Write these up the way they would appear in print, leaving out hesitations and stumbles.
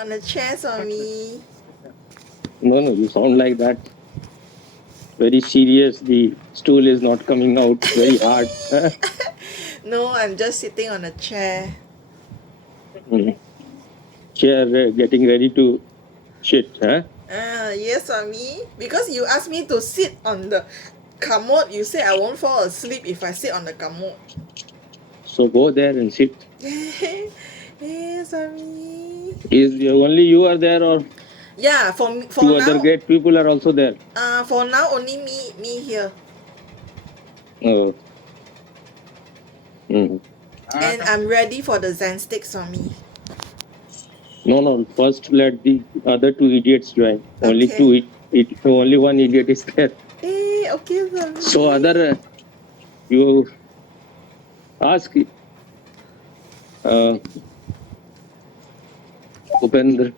On a chair, Swami. No, you sound like that. Very serious. The stool is not coming out. Very hard. No, I'm just sitting on a chair. Chair getting ready to shit. Yes, Swami. Because you asked me to sit on the commode, you say I won't fall asleep if I sit on the commode. So go there and sit. Yes, Swami. Is only you are there, or Yeah, for two other now, great people are also there? for now only me here. Oh. Mm. And I'm ready for the Zen stick, Swami. No. First, let the other two idiots join. Only Okay. only one idiot is there. Okay, Swami. So other, you ask Upendra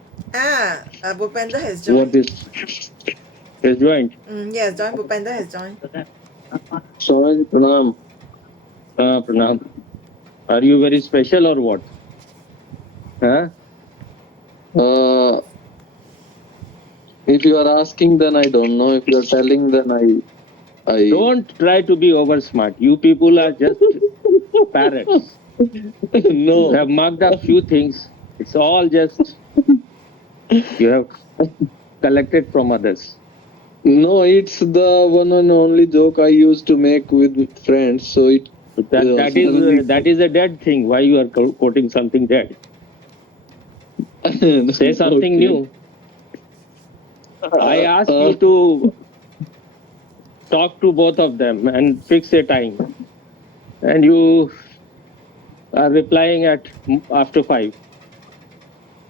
Bhupender has what joined. is joined. Yes, joined. Bhupender has joined. Sorry, Pranam. Pranam. Are you very special or what? If you are asking, then I don't know. If you are telling, then I Don't try to be over smart. You people are just parrots. You have marked up few things. It's all just you have collected from others. No, it's the one and only joke I used to make with friends. So it That is a dead thing. Why you are quoting something dead? Say something new. I asked you to talk to both of them and fix a time, and you are replying at after 5.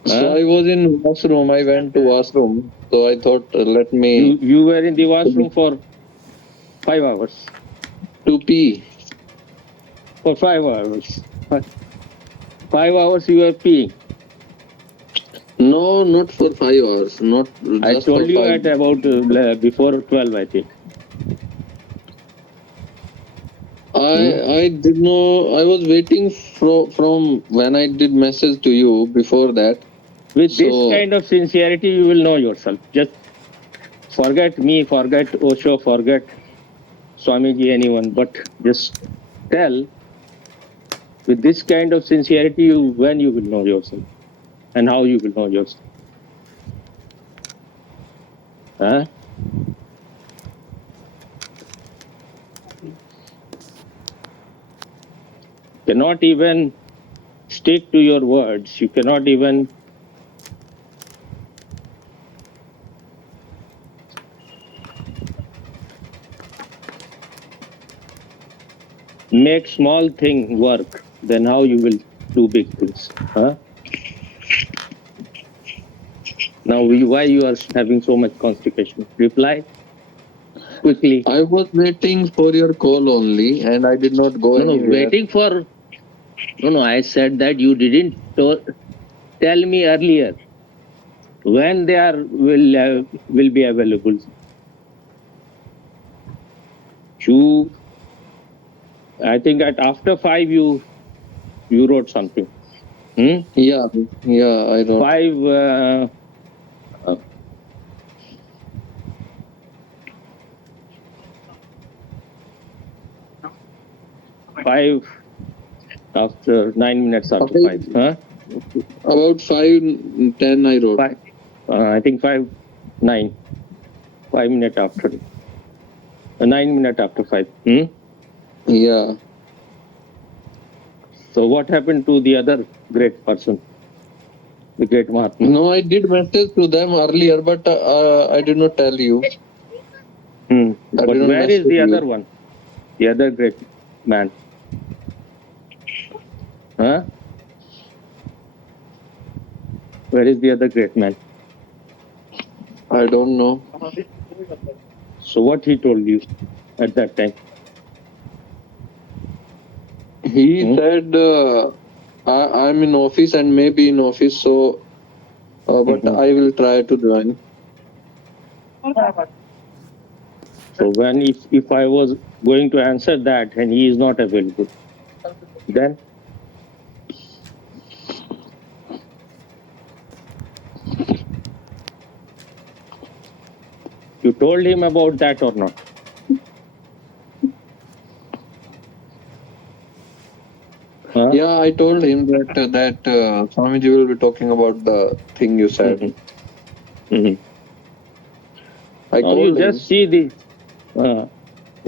So I was in washroom. I went to washroom. So I thought, let me. You were in the washroom for 5 hours. To pee. For 5 hours. 5 hours you were peeing. No, not for 5 hours. Not. I Just told for you 5. at about before 12, I think. I did know. I was waiting from when I did message to you before that. With this kind of sincerity, you will know yourself. Just forget me, forget Osho, forget Swamiji, anyone, but just tell with this kind of sincerity when you will know yourself and how you will know yourself. Cannot even stick to your words. You cannot even make small thing work. Then how you will do big things? Now, why you are having so much constipation? Reply quickly. I was waiting for your call only, and I did not go anywhere. Waiting for. No. I said that you didn't tell me earlier when they will be available. You, I think at after 5 you wrote something. Yeah, I wrote 5. 5 after 9 minutes after 5. About 5:10 I wrote. I think 5:09. 5 minutes after. 9 minutes after 5. Yeah. So what happened to the other great person? The great Mahatma? No, I did message to them earlier, but I did not tell you. But where is the other one? The other great man? Where is the other great man? I don't know. So what he told you at that time? He said, I'm in office and maybe in office, so but I will try to join. So when if I was going to answer that and he is not available, then told him about that or not? Huh? Yeah, I told him that Swamiji will be talking about the thing you said. Mhm. I Now you told him. just see the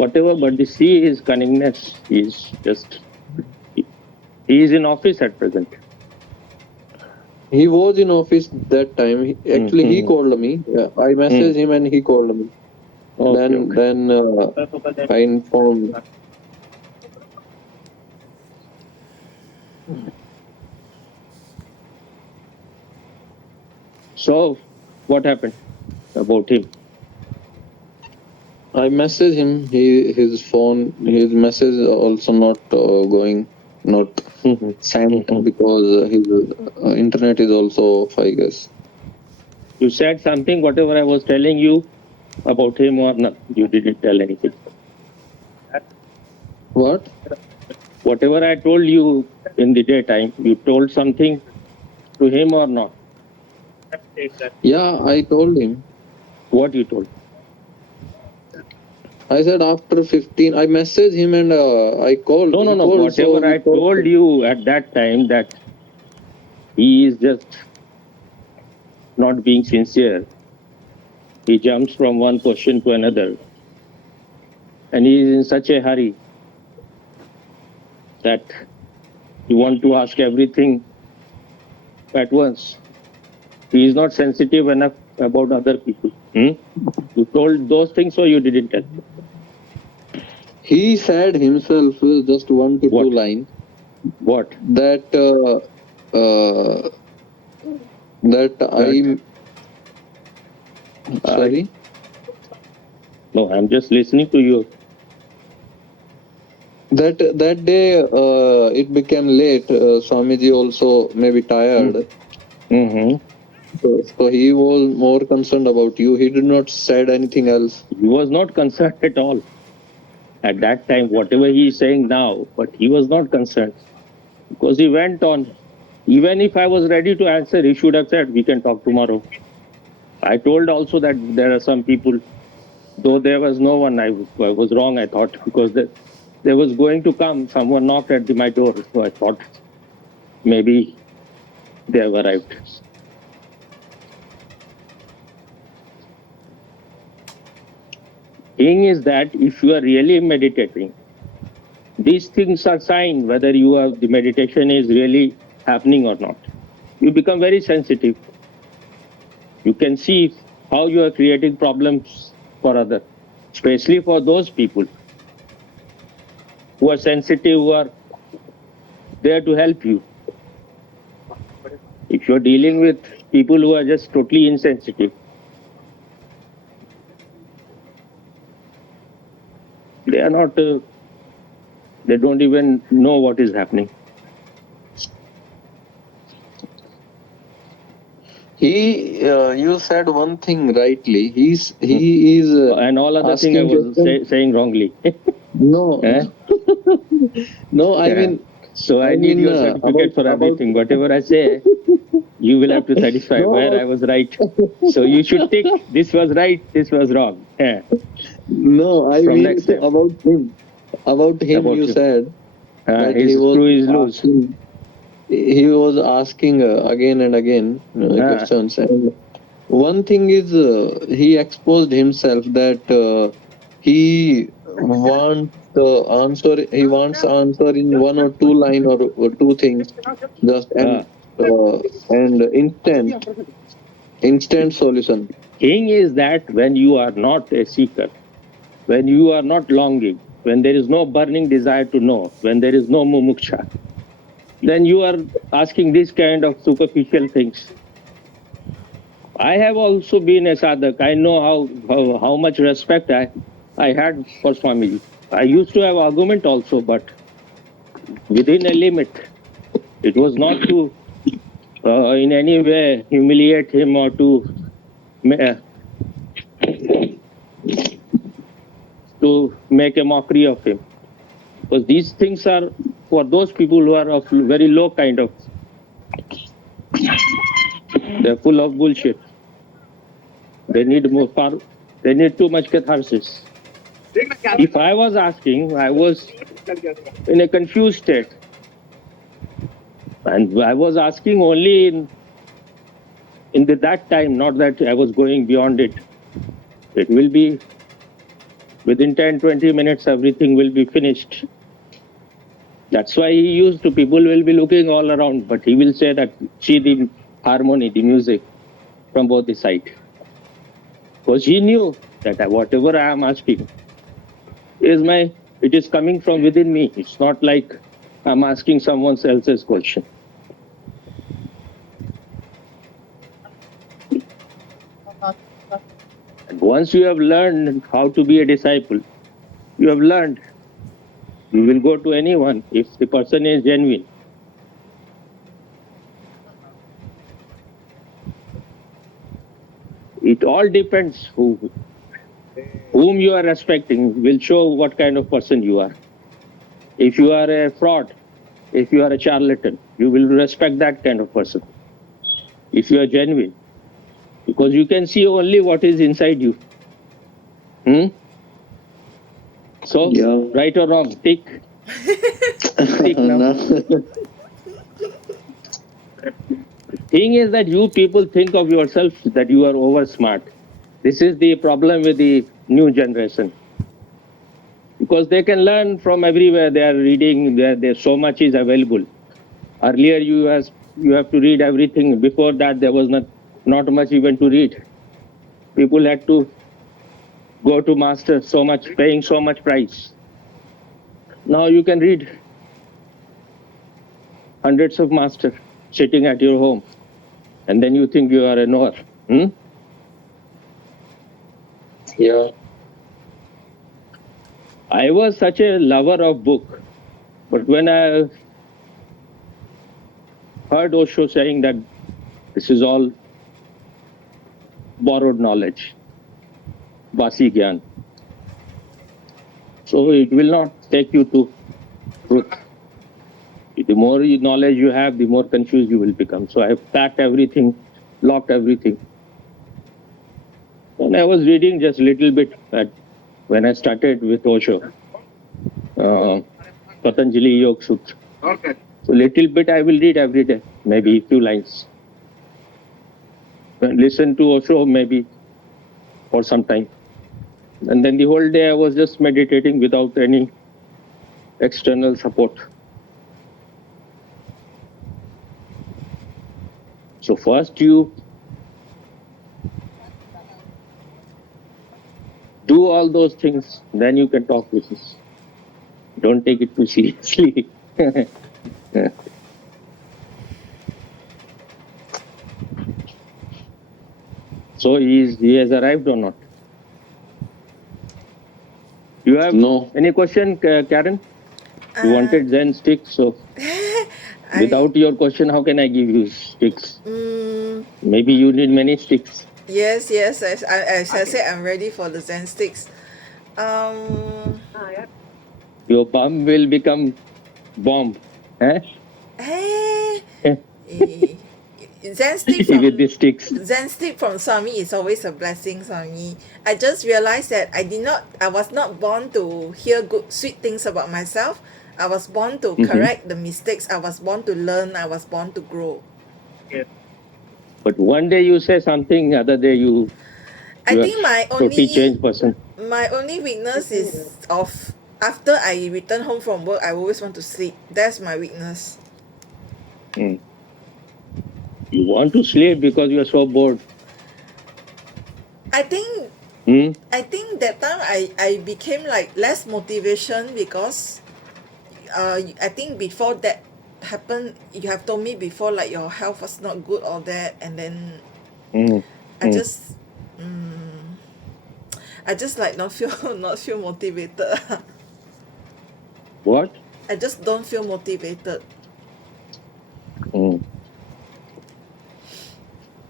whatever, but the see his cunningness is just he is in office at present. He was in office that time. Actually, he Mhm. called me. I messaged him and he called me. Okay, okay. Then I informed. So what happened about him? I messaged him. His phone, his message also not going, not Mhm. sent Mhm. because his internet is also off, I guess. You said something, whatever I was telling you about him or not. You didn't tell anything. What? Whatever I told you in the daytime, you told something to him or not? Yeah, I told him. What you told? I said after 15, I messaged him and I called. No, no, He no. called, so Whatever we I told talked. you at that time that he is just not being sincere. He jumps from one question to another. And he is in such a hurry that you want to ask everything at once. He is not sensitive enough about other people. You told those things or you didn't tell? He said himself just 1 to 2 What? lines What? that that That I sorry, no, I'm just listening to you. that day it became late. Swamiji also maybe tired, Mm-hmm. so he was more concerned about you. He did not said anything else. He was not concerned at all at that time, whatever he is saying now, but he was not concerned because he went on. Even if I was ready to answer, he should have said, we can talk tomorrow. I told also that there are some people, though there was no one, I was wrong, I thought, because there was going to come, someone knocked at my door. So I thought maybe they have arrived. Thing is that if you are really meditating, these things are sign whether you are the meditation is really happening or not. You become very sensitive. You can see how you are creating problems for others, especially for those people who are sensitive, who are there to help you. If you're dealing with people who are just totally insensitive, they are not, they don't even know what is happening. You said one thing rightly. He is And all other thing I asking was questions. saying wrongly. No, Eh? no. I Yeah. mean, So I need your certificate for about everything. Whatever I say, you will have to satisfy no where about I was right. So you should tick this was right, this was wrong. Yeah. no. I From mean next time. about him. About him, About you him. said that he His was screw is loose. asking. He was asking again and again questions, and one thing is he exposed himself that he wants answer. He wants answer in 1 or 2 line or two things, just and instant solution. Thing is that when you are not a seeker, when you are not longing, when there is no burning desire to know, when there is no mumuksha, then you are asking this kind of superficial things. I have also been a sadhak. I know how much respect I had for Swamiji. I used to have argument also, but within a limit. It was not to in any way humiliate him or to make a mockery of him. Because these things are for those people who are of very low kind of, they're full of bullshit. They need more far, They need too much catharsis. If I was asking, I was in a confused state. And I was asking only in that time, not that I was going beyond it. It will be within 10, 20 minutes, everything will be finished. That's why he used to, people will be looking all around, but he will say that, see the harmony, the music from both the sides. Because he knew that whatever I am asking it is coming from within me. It's not like I'm asking someone else's question. And once you have learned how to be a disciple, you have learned. You will go to anyone if the person is genuine. It all depends whom you are respecting will show what kind of person you are. If you are a fraud, if you are a charlatan, you will respect that kind of person. If you are genuine, because you can see only what is inside you. So, Yeah. right or wrong, tick. Tick now. No. Thing is that you people think of yourself that you are over smart. This is the problem with the new generation. Because they can learn from everywhere. They are reading, there's so much is available. Earlier you have to read everything. Before that there was not much even to read. People had to go to master so much, paying so much price. Now you can read hundreds of masters sitting at your home, and then you think you are a knower. Yeah. I was such a lover of book, but when I heard Osho saying that this is all borrowed knowledge, Basi Gyan, so it will not take you to truth. The more knowledge you have, the more confused you will become. So I have packed everything, locked everything. And I was reading just a little bit when I started with Osho, Patanjali Yoga Sutra. Okay. So little bit I will read every day, maybe a few lines. Listen to Osho maybe for some time. And then the whole day I was just meditating without any external support. So first you do all those things, then you can talk with us. Don't take it too seriously. So he has arrived or not? You have any question, Karen? You wanted Zen sticks, so without your question, how can I give you sticks? Maybe you need many sticks. Yes, as I said, I'm ready for the Zen sticks. Your bum will become bomb. Eh? Zen stick With the sticks. Zen stick from Swami is always a blessing, Swami. I just realized that I was not born to hear good sweet things about myself. I was born to correct the mistakes. I was born to learn. I was born to grow. But one day you say something, other day you I think my totally changed person. My only weakness is of after I return home from work, I always want to sleep. That's my weakness. You want to sleep because you are so bored. I think that time I became like less motivation because I think before that happened, you have told me before like your health was not good, all that, and then I just like not feel motivated. What? I just don't feel motivated.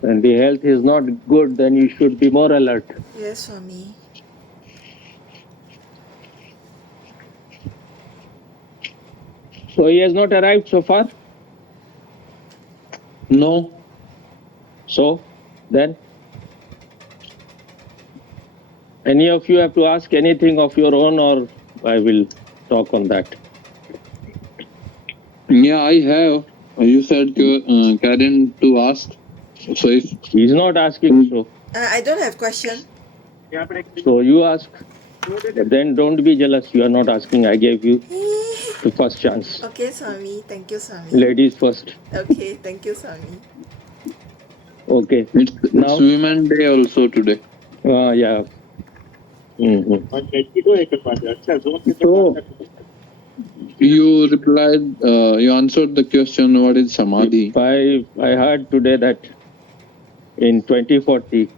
And the health is not good, then you should be more alert. Yes, Swami. So he has not arrived so far? No. So then? Any of you have to ask anything of your own, or I will talk on that? Yeah, I have. You said Karen to ask. So if He's not asking, so I don't have question. you ask. But then don't be jealous. You are not asking. I gave you the first chance. Okay, Swami. Thank you, Swami. Ladies first. Okay, thank you, Swami. Okay. it's Now, Women Day also today. yeah. Mhm. So you replied. You answered the question. What is samadhi? I heard today that in 2040,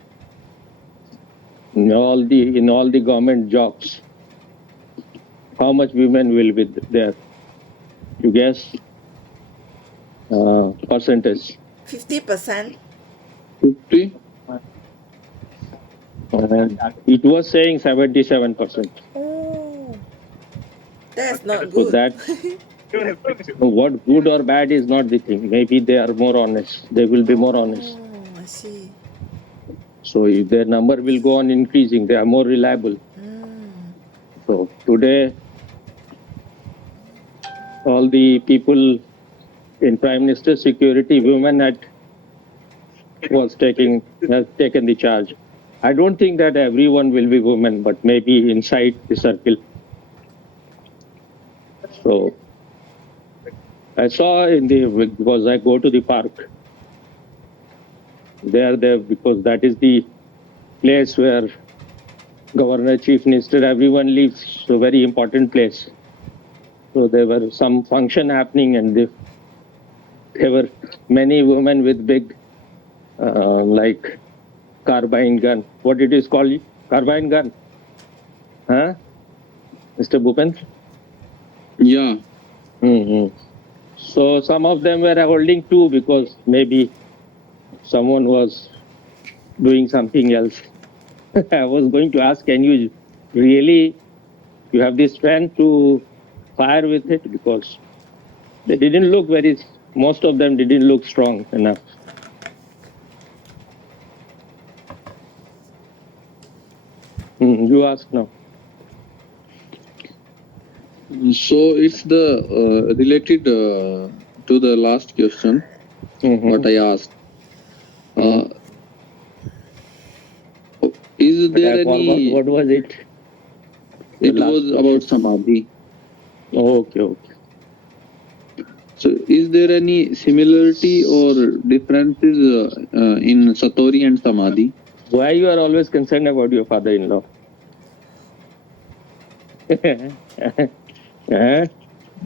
in all the government jobs, how much women will be there? You guess? Percentage. 50%. 50. It was saying 77%. Oh, that's not So good. that what good or bad is not the thing. Maybe they are more honest. They will be more honest. Oh, I see. So if their number will go on increasing. They are more reliable. So today, all the people in Prime Minister's security, women has taken the charge. I don't think that everyone will be women, but maybe inside the circle. So I saw because I go to the park. They are there because that is the place where Governor, Chief Minister, everyone lives. So very important place. So there were some function happening, and there were many women with big, like carbine gun. What it is called? Carbine gun. Huh? Mr. Bhupen? Yeah. Mm-hmm. So some of them were holding two because maybe someone was doing something else. I was going to ask, can you really, you have the strength to fire with it? Because they didn't look most of them didn't look strong enough. You ask now. So it's the related to the last question. What I asked. Is there any? What was it? It was about samadhi. Okay. So is there any similarity or differences in satori and samadhi? Why you are always concerned about your father-in-law?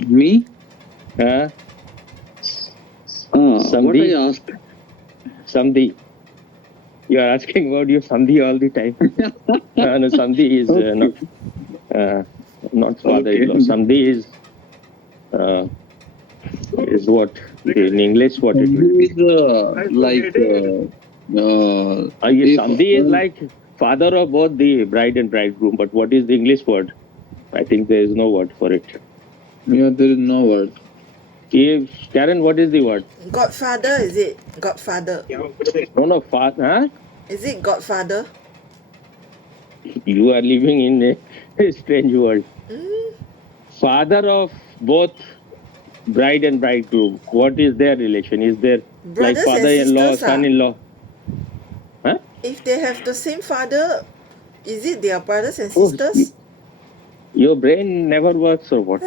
Me? What I asked. Samdi. You are asking about your Samdi all the time. No, Samdi is not father-in-law. Samdi is what in English what it will be. Samdi is like father of both the bride and bridegroom. But what is the English word? I think there is no word for it. Yeah, there is no word. Karen, what is the word? Godfather, is it? Godfather. No, father. Huh? Is it Godfather? You are living in a strange world. Father of both bride and bridegroom. What is their relation? Is there Brothers like father-in-law, son-in-law? Huh? If they have the same father, is it their brothers and sisters? Your brain never works or what?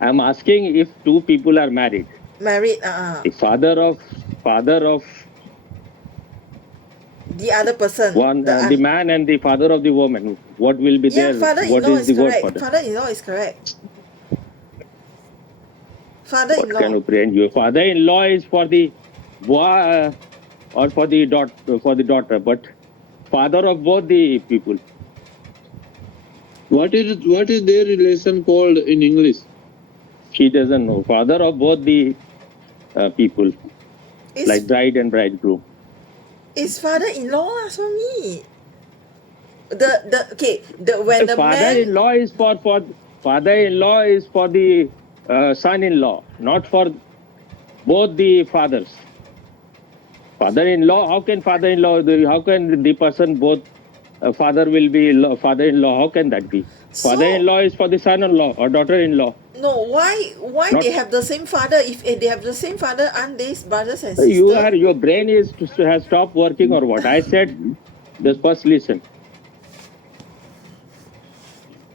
I'm asking if two people are married. Married, The father of the other person. one, the man and the father of the woman. What will be their? Father-in-law What is is the word correct. for that? Father-in-law is correct. What Father-in-law. kind of brain? Your father-in-law is for the boy or for the daughter, but father of both the people. What is their relation called in English? She doesn't know. Father of both the people, like bride and bridegroom. It's father-in-law for me. When the father-in-law is for father-in-law is for the son-in-law, not for both the fathers. Father-in-law, how can father-in-law? How can the person both father will be father-in-law. How can that be? So Father-in-law is for the son-in-law or daughter-in-law. no, why Not- they have the same father? If they have the same father, aren't they brothers and You sisters? are your brain has stopped working or what? I said, just first listen.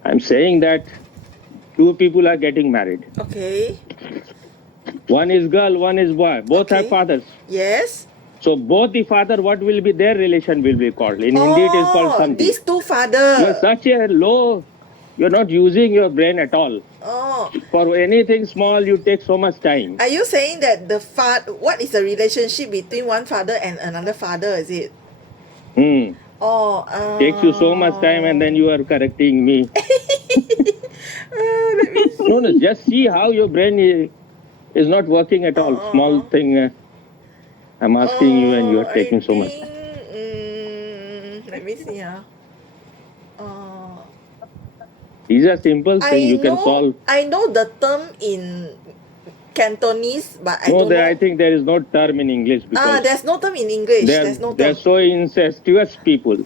I'm saying that two people are getting married. Okay. One is girl, one is boy. Both Okay. have fathers. Yes. So both the father, what will be their relation will be called. In Hindi, it is called something. These two You're father. such a low. You're not using your brain at all. Oh, For anything small, you take so much time. are you saying that the what is the relationship between one father and another father? Is it? Hmm. Oh, Takes you so much time, and then you are correcting me. let me see. No, just see how your brain is not working at all. Small thing. I'm asking you, and you are taking so much. Let me see. These are simple things you can solve. I know the term in Cantonese, but I No, don't know. I think there is no term in English because There's no term in English. There's no they're term. so incestuous people.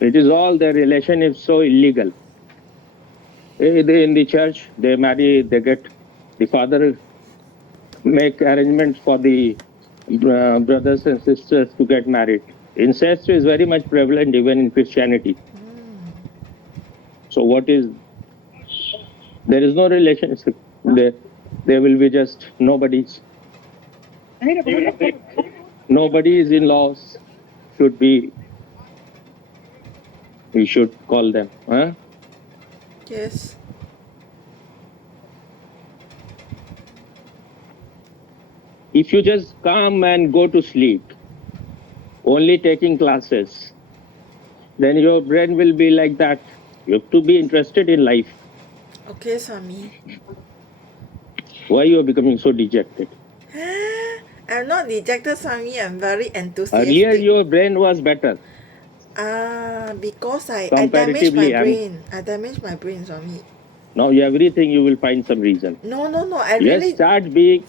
It is all their relation is so illegal. In the church, they marry, they get the father make arrangements for the brothers and sisters to get married. Incest is very much prevalent even in Christianity. So what is there is no relationship. There will be just nobody's in-laws should be we should call them. Huh? Yes. If you just come and go to sleep, only taking classes, then your brain will be like that. You have to be interested in life. Okay, Swami. Why you are becoming so dejected? I'm not dejected, Swami. I'm very enthusiastic. Earlier, your brain was better. Because I damaged my Comparatively, brain. I damaged my brain, Swami. Now everything you will find some reason. No. I Just really. start being.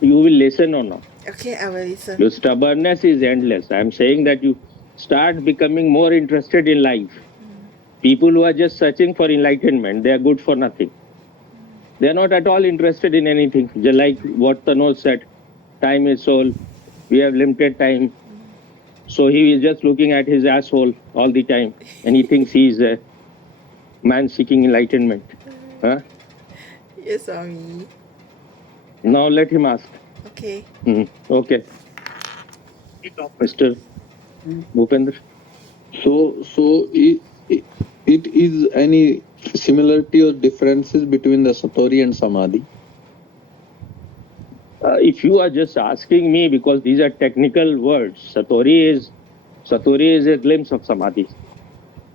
You will listen or not. Okay, I will listen. Your stubbornness is endless. I'm saying that you start becoming more interested in life. People who are just searching for enlightenment, they are good for nothing. They are not at all interested in anything. Just like what Thanos said, time is soul. We have limited time. So he is just looking at his asshole all the time, and he thinks he is a man seeking enlightenment. Huh? Yes, Swami. Now let him ask. Okay. Okay. Mr. Bhupendra. So it is any similarity or differences between the Satori and Samadhi? If you are just asking me because these are technical words, Satori is a glimpse of Samadhi.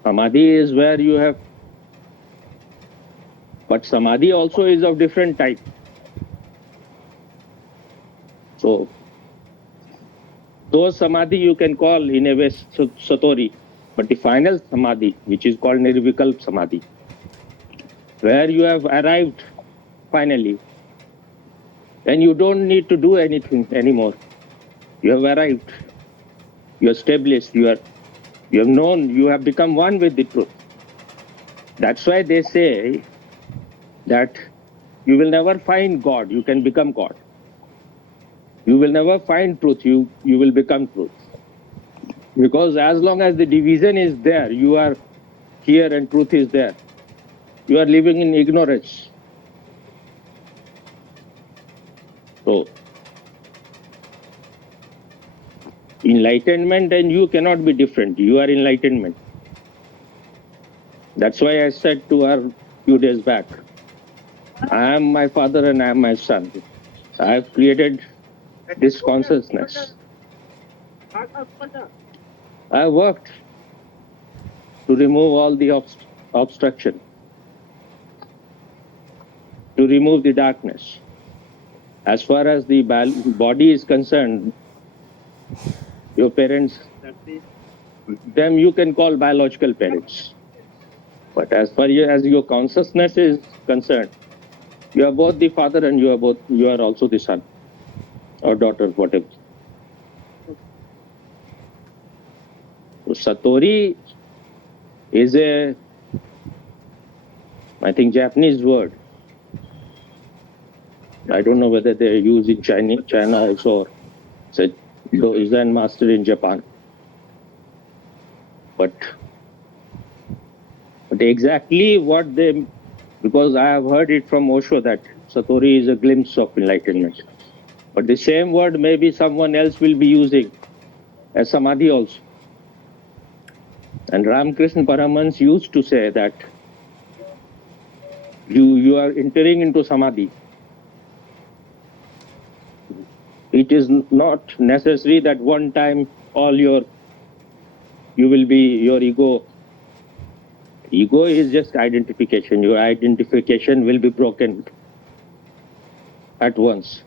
Samadhi is where you have, but Samadhi also is of different type. So those Samadhi you can call in a way Satori, but the final Samadhi, which is called Nirvikalp Samadhi, where you have arrived finally, and you don't need to do anything anymore. You have arrived. You are established. You have known. You have become one with the truth. That's why they say that you will never find God. You can become God. You will never find truth. You will become truth. Because as long as the division is there, you are here and truth is there. You are living in ignorance. So enlightenment and you cannot be different. You are enlightenment. That's why I said to her few days back, I am my father and I am my son. I have created this consciousness. I worked to remove all the obstruction, to remove the darkness. As far as the body is concerned, your parents, them you can call biological parents. But as far as your consciousness is concerned, you are both the father and you are also the son or daughter, whatever. Satori is I think, Japanese word. I don't know whether they use in China also, or it's Zen master in Japan. But exactly what they, because I have heard it from Osho that Satori is a glimpse of enlightenment. But the same word maybe someone else will be using as Samadhi also. And Ramakrishna Paramahans used to say that you are entering into Samadhi. It is not necessary that one time you will be your ego. Ego is just identification. Your identification will be broken at once.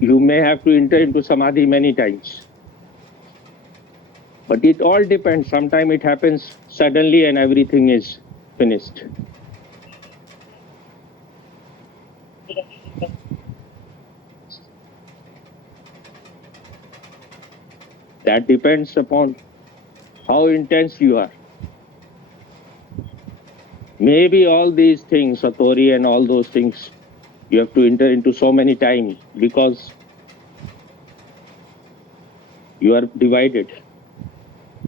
You may have to enter into Samadhi many times. But it all depends. Sometimes it happens suddenly and everything is finished. That depends upon how intense you are. Maybe all these things, Satori and all those things, you have to enter into so many times because you are divided.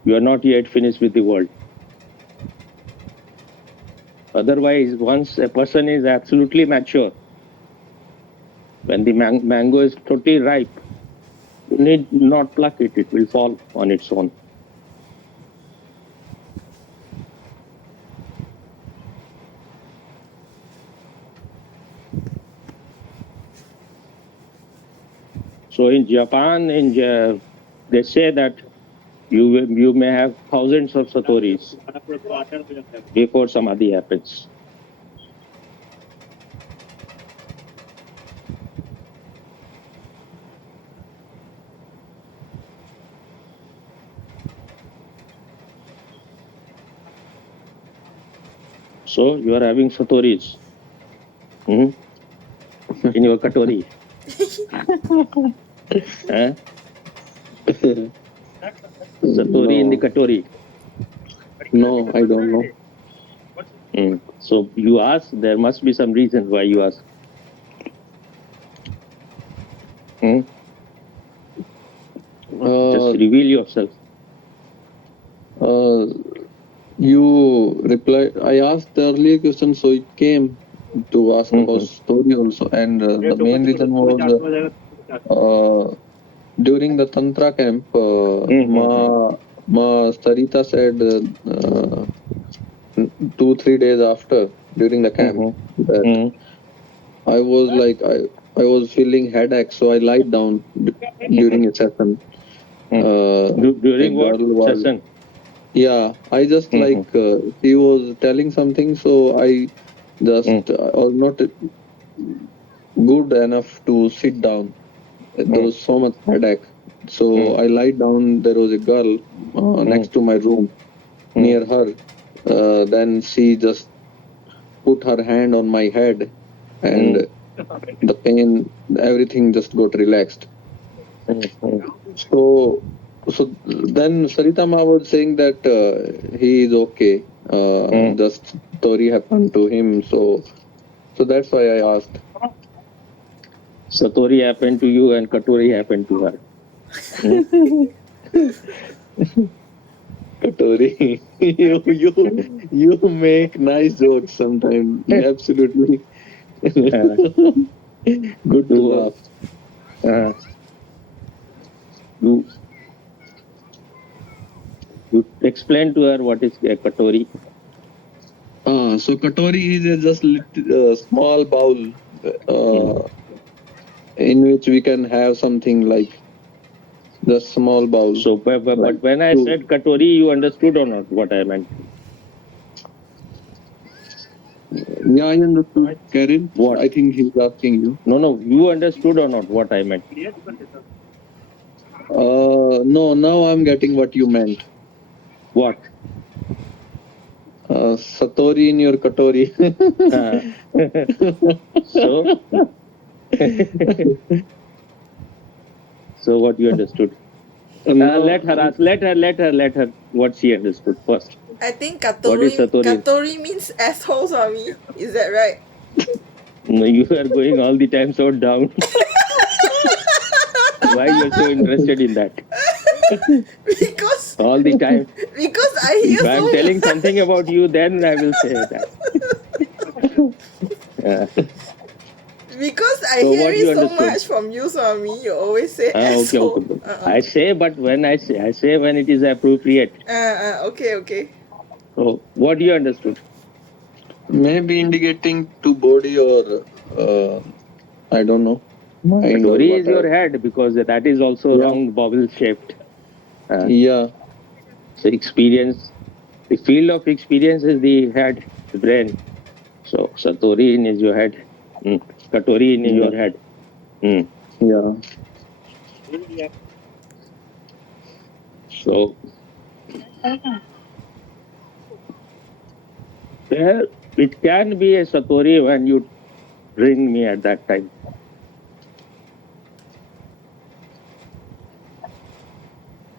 You are not yet finished with the world. Otherwise, once a person is absolutely mature, when the mango is totally ripe, you need not pluck it, it will fall on its own. So in Japan, they say that you may have thousands of Satoris before Samadhi happens. So you are having Satoris in your Katori. Satori in the Katori. No, I don't know. So you ask, there must be some reason why you ask. Just reveal yourself. You replied. I asked the earlier question, so it came to ask about story also, and the main reason was during the Tantra camp, Ma Sarita said 2-3 days after during the camp that I was like I was feeling headache, so I lied down during a session. During what session? Yeah, I just like he was telling something, so I just was not good enough to sit down. There was so much headache, so I lied down. There was a girl next to my room, near her. Then she just put her hand on my head, and the pain, everything just got relaxed. So then Sarita Ma was saying that he is okay. Just story happened to him, so that's why I asked. Satori happened to you and Katori happened to her. Katori, you make nice jokes sometimes. Absolutely. Good to laugh. You explain to her what is a Katori. So Katori is just small bowl in which we can have something like the small bowl. So, but when I said Katori, you understood or not what I meant? Yeah, I understood. Karin, what? I think he's asking you. No, you understood or not what I meant? No, now I'm getting what you meant. What? Satori in your Katori. So what you understood? Let her. What she understood first. I think What is Satori? Katori means asshole, Swami. Is that right? No, you are going all the time so down. Why you are so interested in that? Because All the time. because I hear If I am so telling something about you, then I will say that. Yeah. because I So hear what you it so understood? much from you, Swami. You always say Okay. asshole. I say, but when I say when it is appropriate. Okay. So what you understood? Maybe indicating to body or I don't know, mind or Katori is your whatever. head because that is also round bubble shaped. Yeah. So experience, the field of experience is the head, the brain. So Satori is your head. Katori in your head. Yeah. So there, it can be a Satori when you ring me at that time.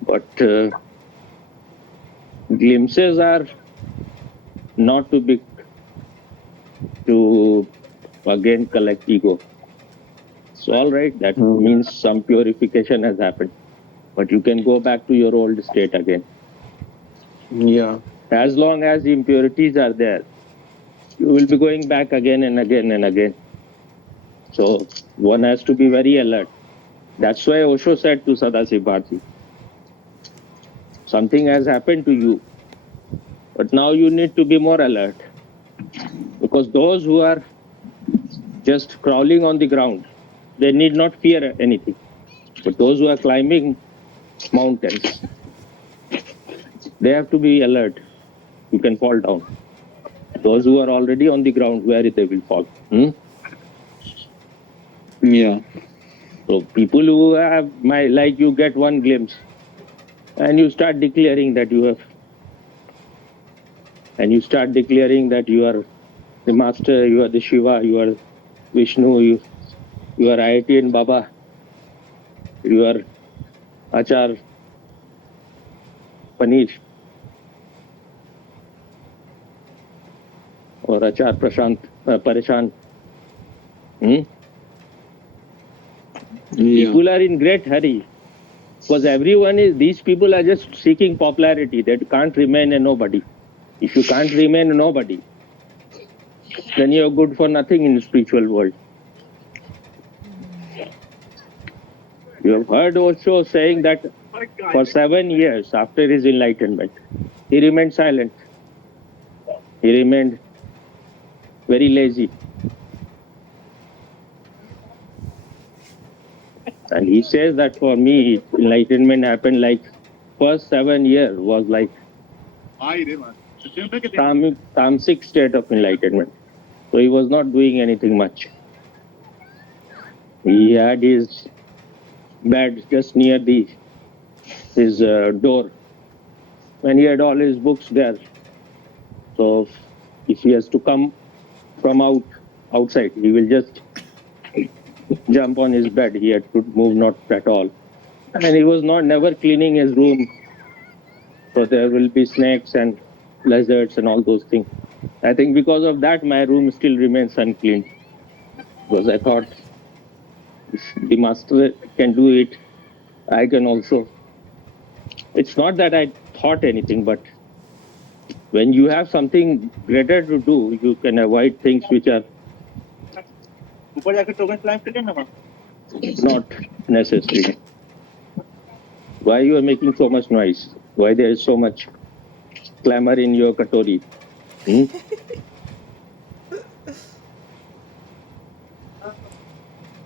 But glimpses are not too big to again collect ego. So all right, that means some purification has happened. But you can go back to your old state again. Yeah. As long as the impurities are there, you will be going back again and again and again. So one has to be very alert. That's why Osho said to Sadasiv Bharti, something has happened to you, but now you need to be more alert. Because those who are just crawling on the ground, they need not fear anything. But those who are climbing mountains, they have to be alert. You can fall down. Those who are already on the ground, where they will fall. Yeah. So people who have like you get one glimpse and you start declaring that you have, and you start declaring that you are the master, you are the Shiva, you are Vishnu, you are Ayati and Baba, you are Achar Paneer or Achar Prashant Pareshan. People are in great hurry because these people are just seeking popularity. They can't remain a nobody. If you can't remain a nobody, then you're good for nothing in the spiritual world. You have heard Osho saying that for 7 years after his enlightenment, he remained silent. He remained very lazy. And he says that for me, enlightenment happened like first 7 years was like tamasic state of enlightenment. So he was not doing anything much. He had his bed just near his door, and he had all his books there. So if he has to come from outside, he will just jump on his bed. He had to move not at all, and he was never cleaning his room. So there will be snakes and lizards and all those things. I think because of that, my room still remains unclean. Because I thought if the master can do it, I can also. It's not that I thought anything, but when you have something greater to do, you can avoid things which are not necessary. Why you are making so much noise? Why there is so much clamor in your katori?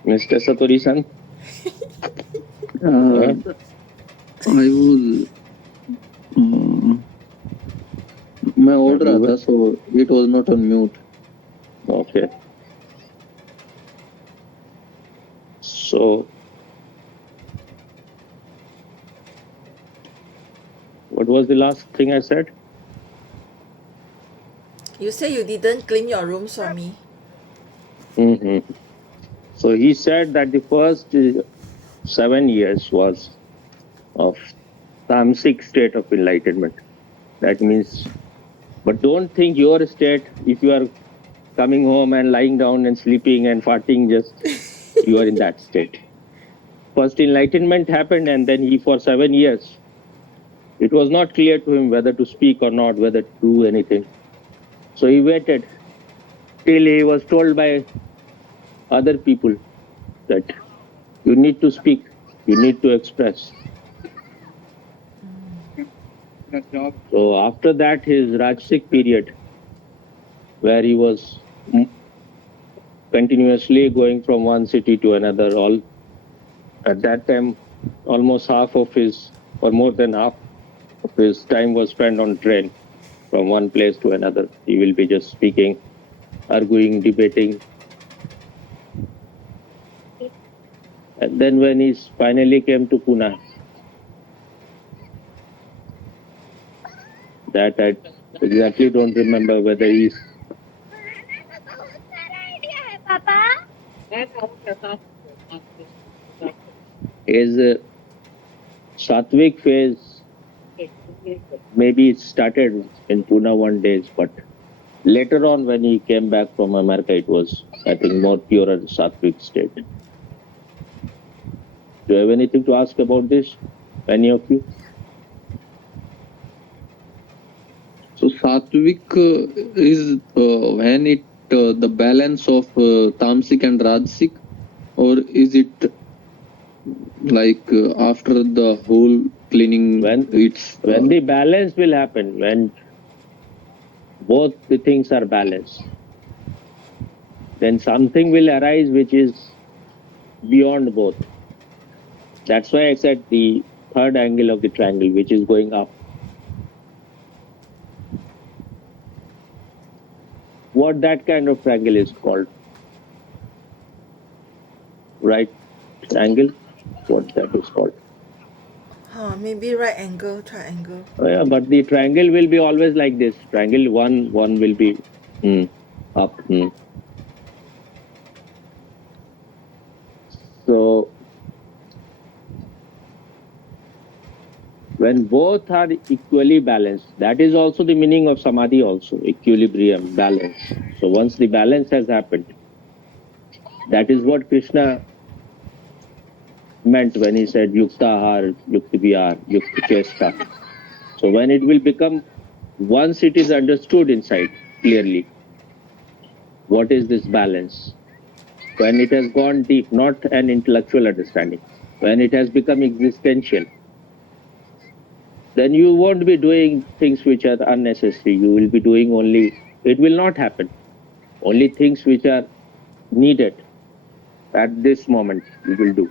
Mr. Satori-san? I was मैं ओढ़ रहा था, so it was not on mute. Okay. So, what was the last thing I said? You say you didn't clean your room, Swami. So he said that the first 7 years was of tamasic state of enlightenment. That means, but don't think your state, if you are coming home and lying down and sleeping and farting, just you are in that state. First enlightenment happened, and then he, for 7 years, it was not clear to him whether to speak or not, whether to do anything. So he waited till he was told by other people that you need to speak, you need to express. So after that, his Rajsik period, where he was continuously going from one city to another, all at that time, almost half of his, or more than half of his time was spent on train from one place to another. He will be just speaking, arguing, debating. And then when he finally came to Pune, that I exactly don't remember whether he's his Sattvic phase, maybe it started in Pune one days, but later on when he came back from America, it was, I think, more purer Sattvic state. Do you have anything to ask about this, any of you? So Satvik is when it the balance of Tamasic and Rajasic, or is it like after the whole cleaning? When the balance will happen, when both the things are balanced, then something will arise which is beyond both. That's why I said the third angle of the triangle, which is going up. What that kind of triangle is called? Right angle? What that is called? Maybe right angle, triangle. Oh, yeah, but the triangle will be always like this. Triangle one will be up. So when both are equally balanced, that is also the meaning of samadhi also, equilibrium, balance. So once the balance has happened, that is what Krishna meant when he said yukta har, yukta bihar, yukta chesta. So when it will become, once it is understood inside clearly, what is this balance? When it has gone deep, not an intellectual understanding, when it has become existential, then you won't be doing things which are unnecessary. You will be doing only, it will not happen, only things which are needed at this moment you will do.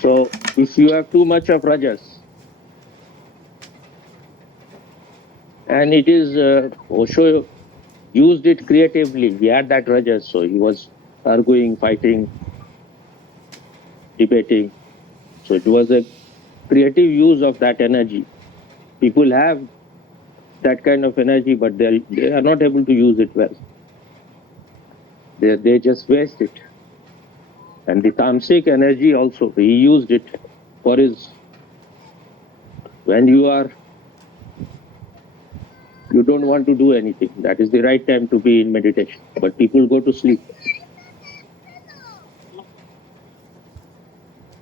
So if you have too much of rajas, and it is Osho used it creatively. He had that rajas, so he was arguing, fighting, debating. So it was a creative use of that energy. People have that kind of energy, but they are not able to use it well. They just waste it. And the tamasic energy also, he used it for his, when you don't want to do anything, that is the right time to be in meditation. But people go to sleep.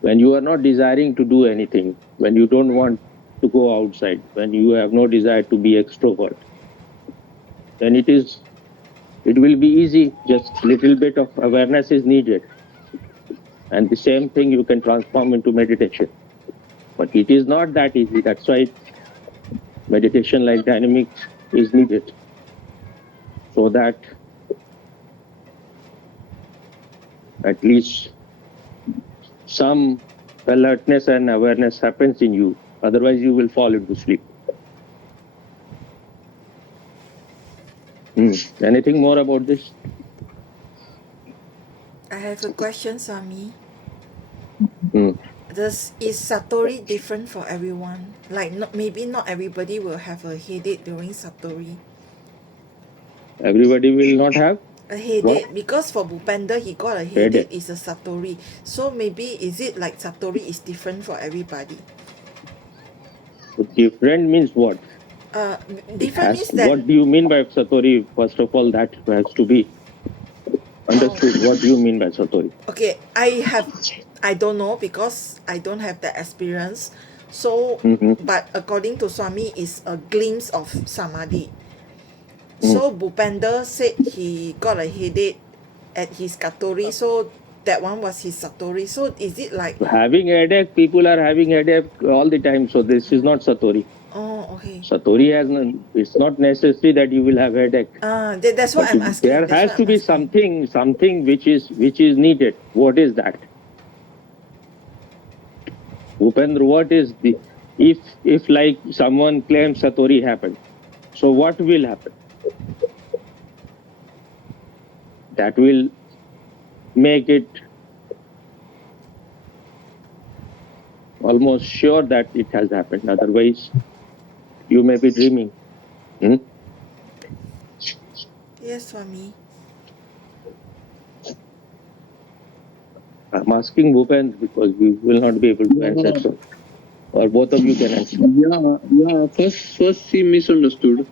When you are not desiring to do anything, when you don't want to go outside, when you have no desire to be extrovert, then it will be easy. Just little bit of awareness is needed. And the same thing you can transform into meditation. But it is not that easy. That's why meditation like dynamics is needed. So that at least some alertness and awareness happens in you. Otherwise, you will fall into sleep. Anything more about this? I have a question, Swami. Hmm. Is Satori different for everyone? Like maybe not everybody will have a headache during Satori. Everybody will not have? A headache, because for Bhupender he got a headache is a Satori. So maybe is it like Satori is different for everybody? Different means what? Different means that. What do you mean by Satori? First of all, that has to be understood. What do you mean by Satori? Okay, I don't know because I don't have that experience. So, but according to Swami, is a glimpse of samadhi. So Bhupender said he got a headache at his Katori, so that one was his Satori. So is it like Having headache, people are having headache all the time. So this is not Satori. Oh, okay. Satori has it's not necessary that you will have headache. That's what I'm asking. There has to be something which is needed. What is that? Upendra, what is the if like someone claims Satori happened, so what will happen? That will make it almost sure that it has happened. Otherwise, you may be dreaming. Yes, Swami. I'm asking Bhupendra because we will not be able to answer. So, or both of you can answer. Yeah. First she misunderstood.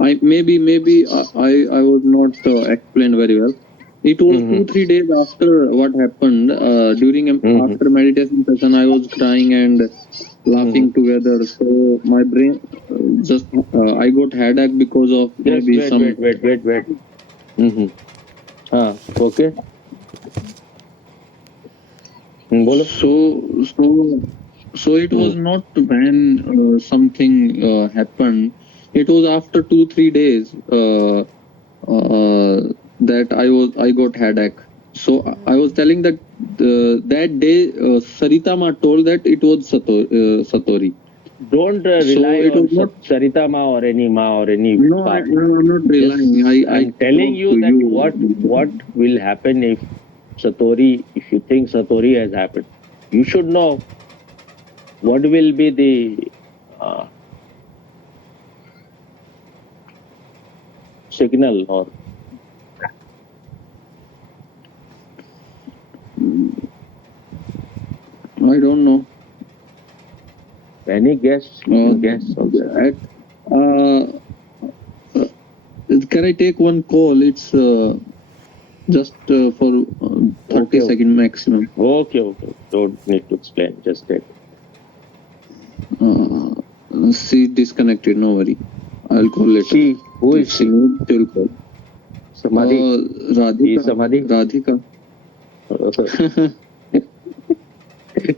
I maybe I was not explained very well. It was 2-3 days after what happened. During after meditation session, I was crying and laughing together. So my brain just I got headache because of maybe wait, some. Wait. Okay. So it was not when something happened. It was after 2-3 days that I got headache. So I was telling that that day Sarita Ma told that it was Satori. Don't rely on Sarita Ma or any Ma or any. No, I'm not relying. I'm telling you that what will happen if Satori, if you think Satori has happened, you should know what will be the signal or I don't know. Any guess? Guess also. Can I take one call? It's just for 30-second maximum. Okay. Don't need to explain. Just take. She disconnected. No worry. I'll call later. She? Who is she? She'll call. Samadhi. Radhika. Samadhi. Radhika.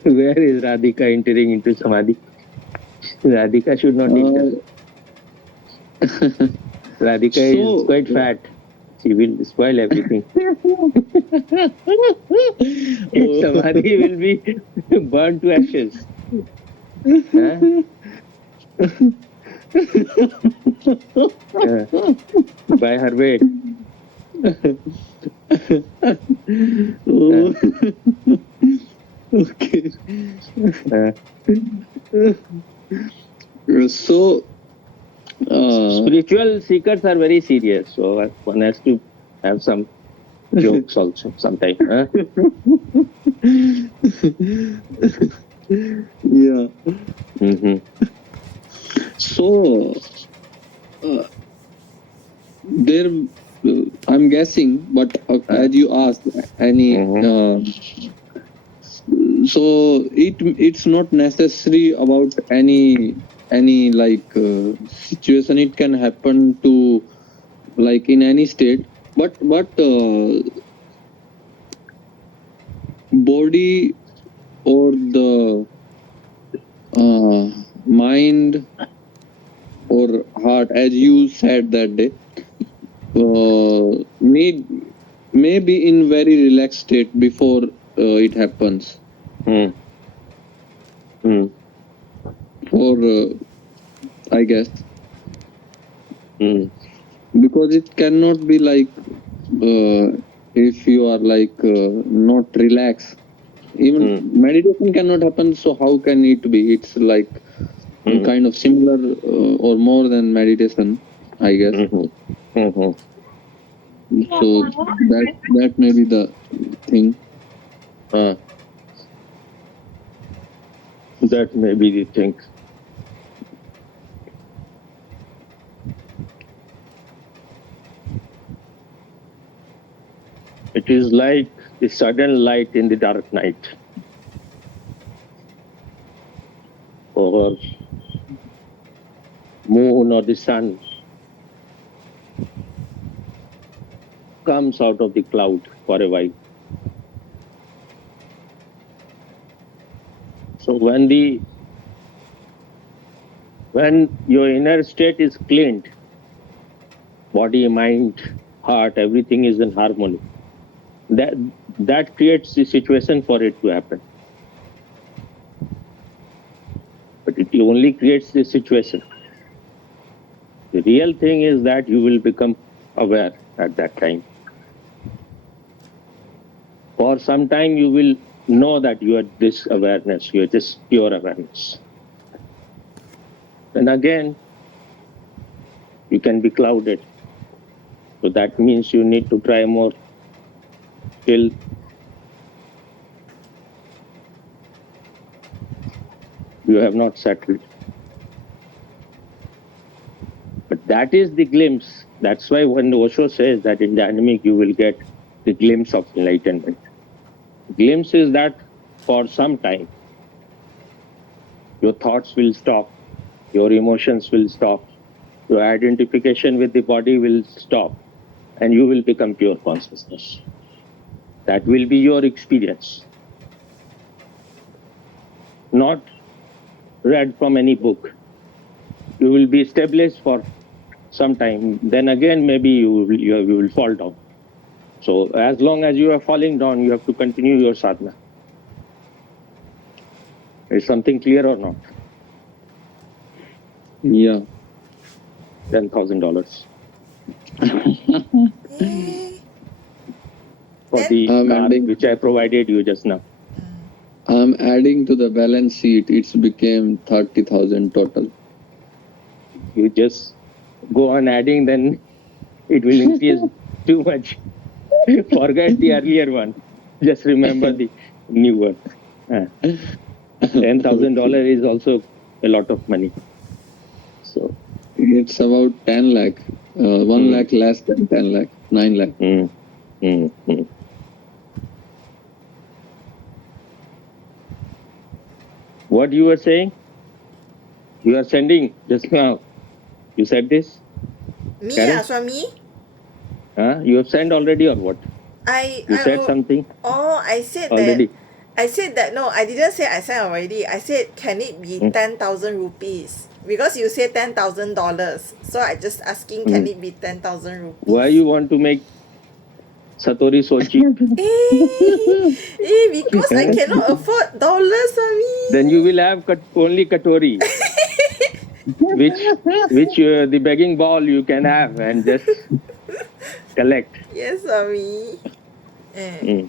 Where is Radhika entering into Samadhi? Radhika should not enter. Radhika is quite fat. She will spoil everything. Samadhi will be burned to ashes. By her weight. Okay. So spiritual seekers are very serious, so one has to have some jokes also sometimes. Yeah. So there, I'm guessing, but as you asked, any. So it's not necessary about any like situation. It can happen to like in any state, but body or the mind or heart, as you said that day, may be in very relaxed state before it happens. Or I guess because it cannot be like if you are like not relaxed, even meditation cannot happen. So how can it be? It's like kind of similar or more than meditation, I guess. So that may be the thing. That may be the thing. It is like the sudden light in the dark night, or moon or the sun comes out of the cloud for a while. So when your inner state is cleaned, body, mind, heart, everything is in harmony. That creates the situation for it to happen. But it only creates the situation. The real thing is that you will become aware at that time. For some time you will know that you are this awareness, you are just pure awareness. And again, you can be clouded. So that means you need to try more till you have not settled. But that is the glimpse. That's why when Osho says that in dynamic you will get the glimpse of enlightenment. Glimpse is that for some time your thoughts will stop, your emotions will stop, your identification with the body will stop, and you will become pure consciousness. That will be your experience. Not read from any book. You will be established for some time. Then again, maybe you will fall down. So as long as you are falling down, you have to continue your sadhana. Is something clear or not? Yeah. $10,000 for the car which I provided you just now. I'm adding to the balance sheet. It's became 30,000 total. You just go on adding, then it will increase too much. Forget the earlier one. Just remember the new one. $10,000 is also a lot of money. So it's about 10 lakh. 1 lakh less than 10 lakh. 9 lakh. What you were saying? You are sending just now. You said this? Me, Swami? You have sent already or what? You said something? Oh, I said already. that. I said that no, I didn't say I sent already. I said can it be 10,000 rupees? Because you said $10,000. So I just asking can it be 10,000 rupees? Why you want to make Satori so cheap? Because I cannot afford dollars, Swami. Then you will have only Katori. which the begging ball you can have and just collect. Yes, Swami. The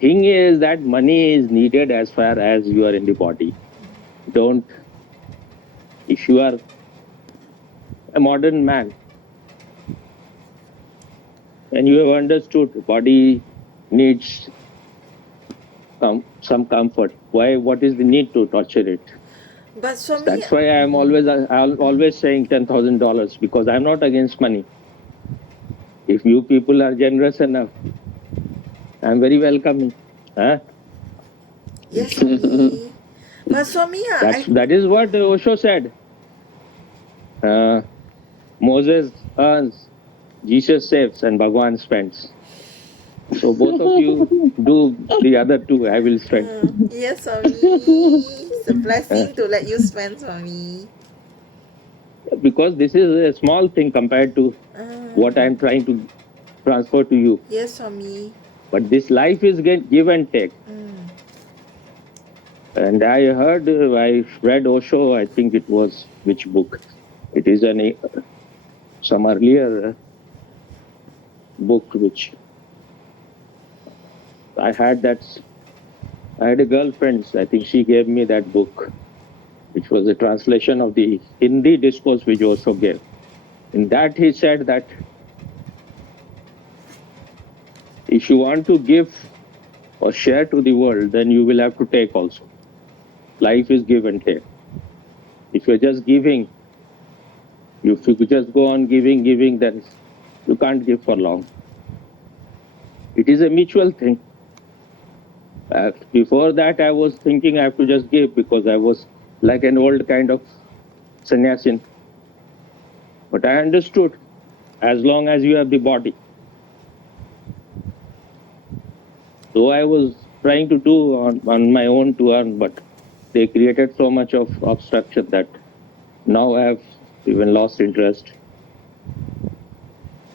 thing is that money is needed as far as you are in the body. If you are a modern man and you have understood body needs some comfort, what is the need to torture it? But Swami, that's why I'm always saying $10,000 because I'm not against money. If you people are generous enough, I'm very welcoming. Yes, Swami. But Swami, that is what Osho said. Moses earns, Jesus saves, and Bhagwan spends. So both of you do the other two. I will spend. Yes, Swami. It's a blessing to let you spend, Swami. Because this is a small thing compared to what I'm trying to transfer to you. Yes, Swami. But this life is give and take. And I read Osho, I think it was, which book? It is some earlier book which I had a girlfriend, I think she gave me that book. which was a translation of the Hindi discourse which Osho gave. In that he said that if you want to give or share to the world, then you will have to take also. Life is give and take. If you're just giving, if you just go on giving, then you can't give for long. It is a mutual thing. Before that, I was thinking I have to just give because I was like an old kind of sannyasin. But I understood, as long as you have the body. Though I was trying to do on my own to earn, but they created so much of obstruction that now I have even lost interest.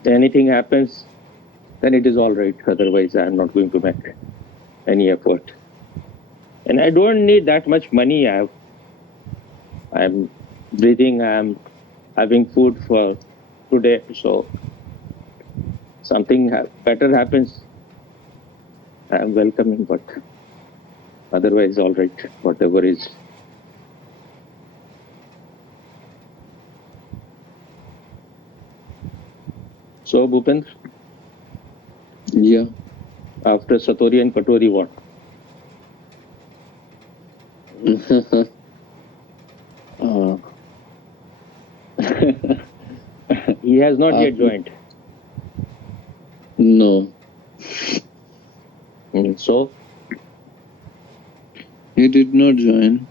Anything happens, then it is all right. Otherwise, I am not going to make any effort. And I don't need that much money. I'm breathing, I'm having food for today. So something better happens, I'm welcoming, but otherwise, all right, whatever is. So, Bhupendra? Yeah. After Satori and Patori, what? He has not yet joined. No. So? He did not join.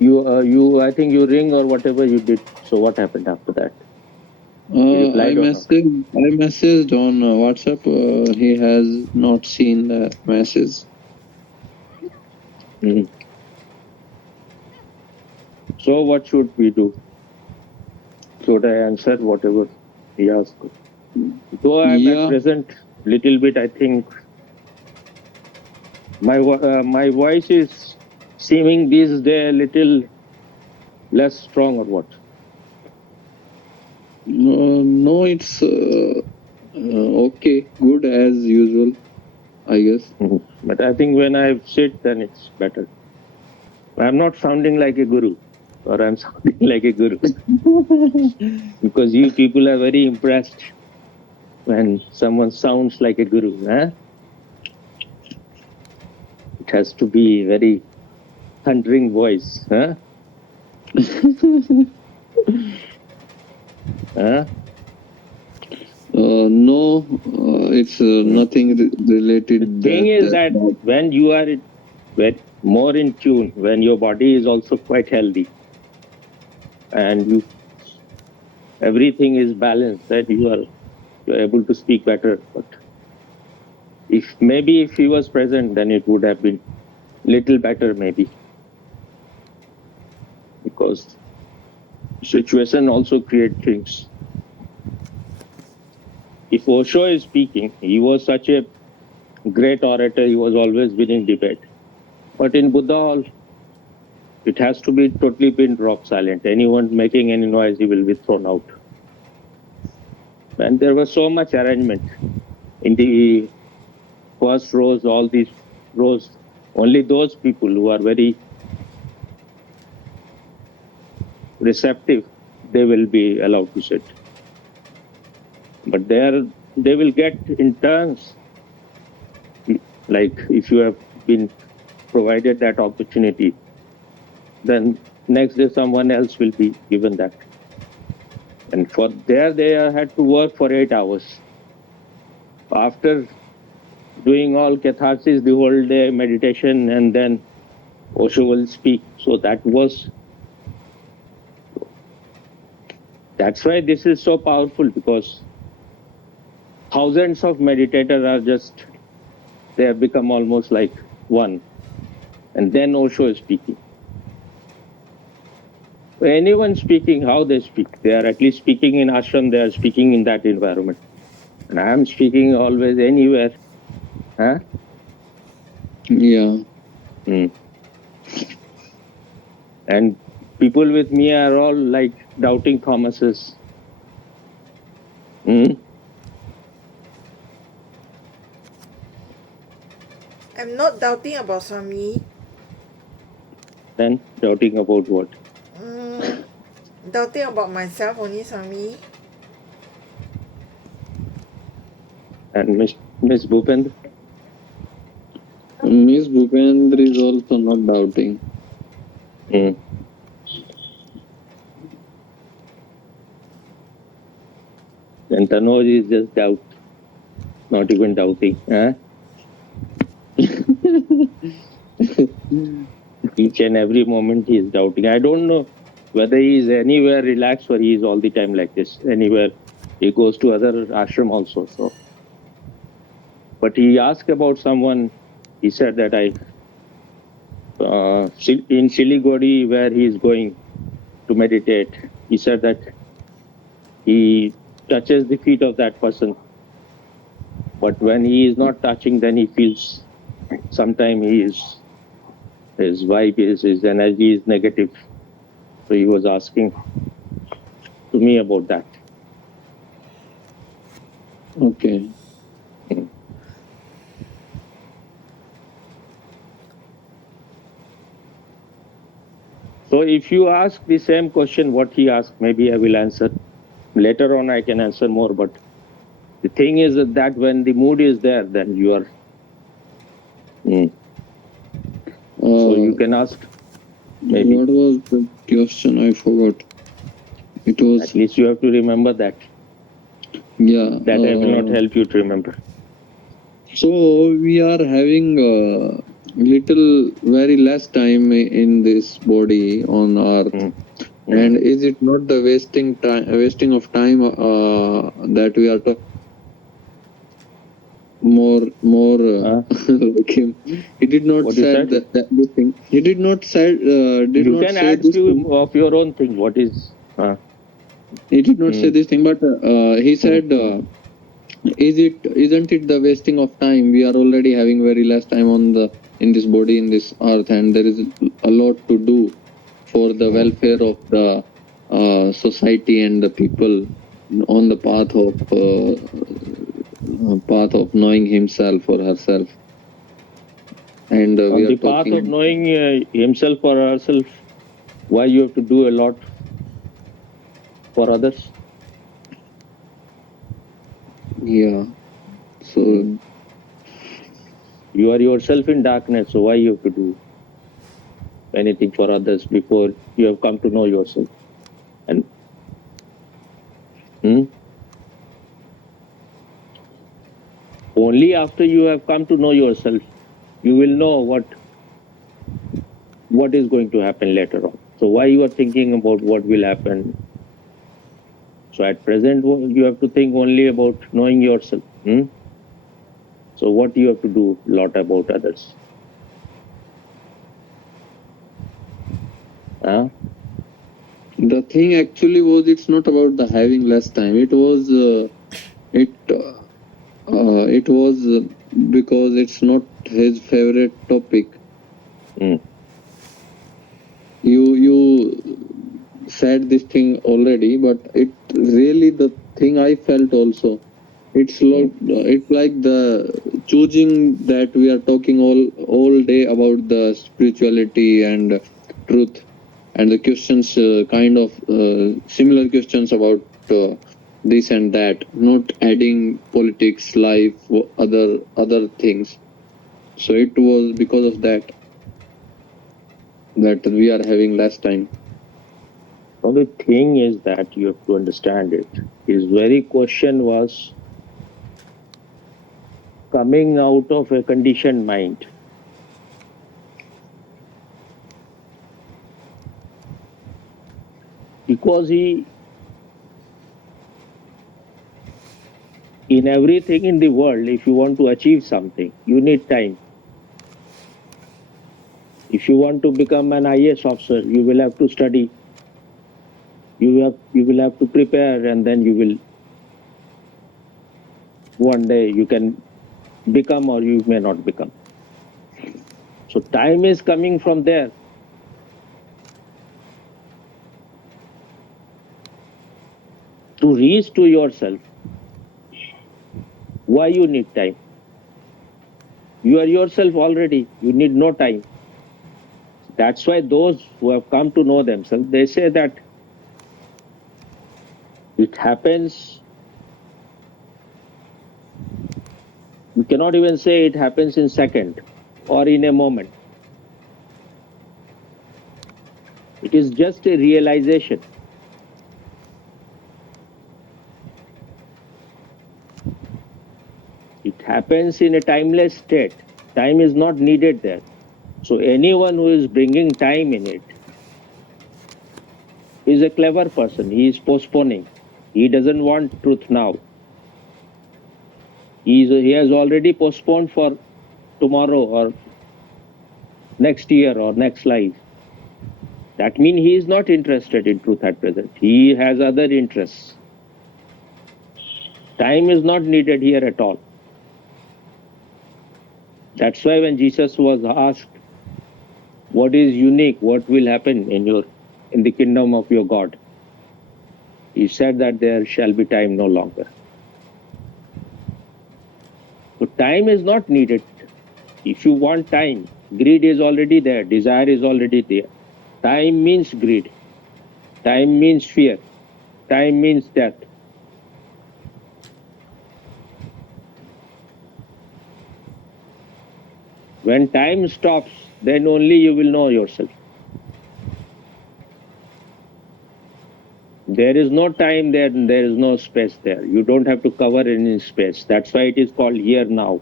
I think you ring or whatever you did. So what happened after that? I messaged on WhatsApp. He has not seen the message. So what should we do? Should I answer whatever he asked? Though I'm at present little bit, I think my voice is seeming these days a little less strong or what? No, it's okay, good as usual, I guess. But I think when I sit, then it's better. I'm not sounding like a guru, or I'm sounding like a guru. Because you people are very impressed when someone sounds like a guru. Huh? It has to be very thundering voice. Huh? Huh? No, it's nothing related. The thing is that when you are more in tune, when your body is also quite healthy, and everything is balanced, that you're able to speak better. But if he was present, then it would have been little better, maybe, because situation also create things. If Osho is speaking, he was such a great orator. He was always winning debate. But in Buddha hall, it has to be totally pin drop silent. Anyone making any noise, he will be thrown out. And there was so much arrangement in the first rows, all these rows. Only those people who are very receptive, they will be allowed to sit. But they will get in turns. Like if you have been provided that opportunity, then next day someone else will be given that. And for there they had to work for 8 hours. After doing all catharsis the whole day, meditation, and then Osho will speak. So that's why this is so powerful, because thousands of meditators they have become almost like one. And then Osho is speaking. Anyone speaking, how they speak, they are at least speaking in ashram, they are speaking in that environment. And I am speaking always anywhere. Huh? Yeah. And people with me are all like doubting Thomases. I'm not doubting about Swami. Then doubting about what? Doubting about myself only, Swami. And Miss Bhupendra? Miss Bhupendra is also not doubting. Mm. And Tanoj is just doubt, not even doubting. Huh? Each and every moment he is doubting. I don't know whether he is anywhere relaxed or he is all the time like this. Anywhere he goes to other ashram also. So, but he asked about someone. He said that in Siliguri where he is going to meditate. He said that he touches the feet of that person, but when he is not touching, then he feels sometimes his vibe is his energy is negative. So he was asking to me about that. Okay. So if you ask the same question what he asked, maybe I will answer. Later on I can answer more, but the thing is that when the mood is there, then you are so you can ask. Maybe. What was the question? I forgot. It was. At least you have to remember that. Yeah. That I will not help you to remember. So we are having very less time in this body on Earth, and is it not the wasting of time that we are talking? More like him. He did not say that this thing. He did not say. You can add few of your own thing. What is? He did not say this thing, but he said, "Isn't it the wasting of time? We are already having very less time in this body, in this earth, and there is a lot to do for the welfare of the society and the people on the path of knowing himself or herself." And on the path of knowing himself or herself, why you have to do a lot for others? Yeah. So you are yourself in darkness, so why you have to do anything for others before you have come to know yourself? And only after you have come to know yourself, you will know what is going to happen later on. So why you are thinking about what will happen? So at present, you have to think only about knowing yourself. So what you have to do a lot about others. The thing actually was, it's not about the having less time. It was it was because it's not his favorite topic. You said this thing already, but it really the thing I felt also. It's like the choosing that we are talking all day about the spirituality and truth, and the questions kind of similar questions about this and that, not adding politics, life, other things. So it was because of that we are having less time. Well, the thing is that you have to understand it. His very question was coming out of a conditioned mind. Because in everything in the world, if you want to achieve something, you need time. If you want to become an IAS officer, you will have to study. You will have to prepare, and then you will one day you can become or you may not become. So time is coming from there. To reach to yourself, why you need time? You are yourself already. You need no time. That's why those who have come to know themselves, they say that it happens. You cannot even say it happens in second or in a moment. It is just a realization. It happens in a timeless state. Time is not needed there. So anyone who is bringing time in it is a clever person. He is postponing. He doesn't want truth now. He has already postponed for tomorrow or next year or next life. That means he is not interested in truth at present. He has other interests. Time is not needed here at all. That's why when Jesus was asked, what is unique, what will happen in the kingdom of your God? He said that there shall be time no longer. So time is not needed. If you want time, greed is already there, desire is already there. Time means greed. Time means fear. Time means death. When time stops, then only you will know yourself. There is no time there, there is no space there. You don't have to cover any space. That's why it is called here now,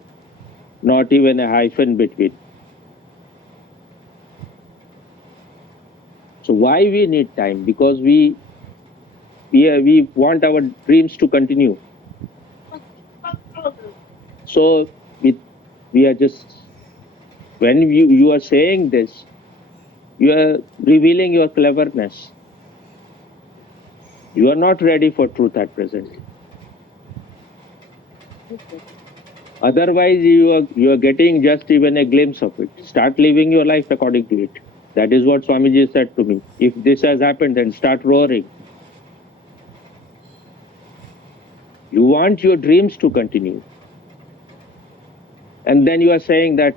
not even a hyphen between. So why we need time? Because we want our dreams to continue. So we are just, when you are saying this, you are revealing your cleverness. You are not ready for truth at present. Otherwise, you are getting just even a glimpse of it. Start living your life according to it. That is what Swamiji said to me. If this has happened, then start roaring. You want your dreams to continue. And then you are saying that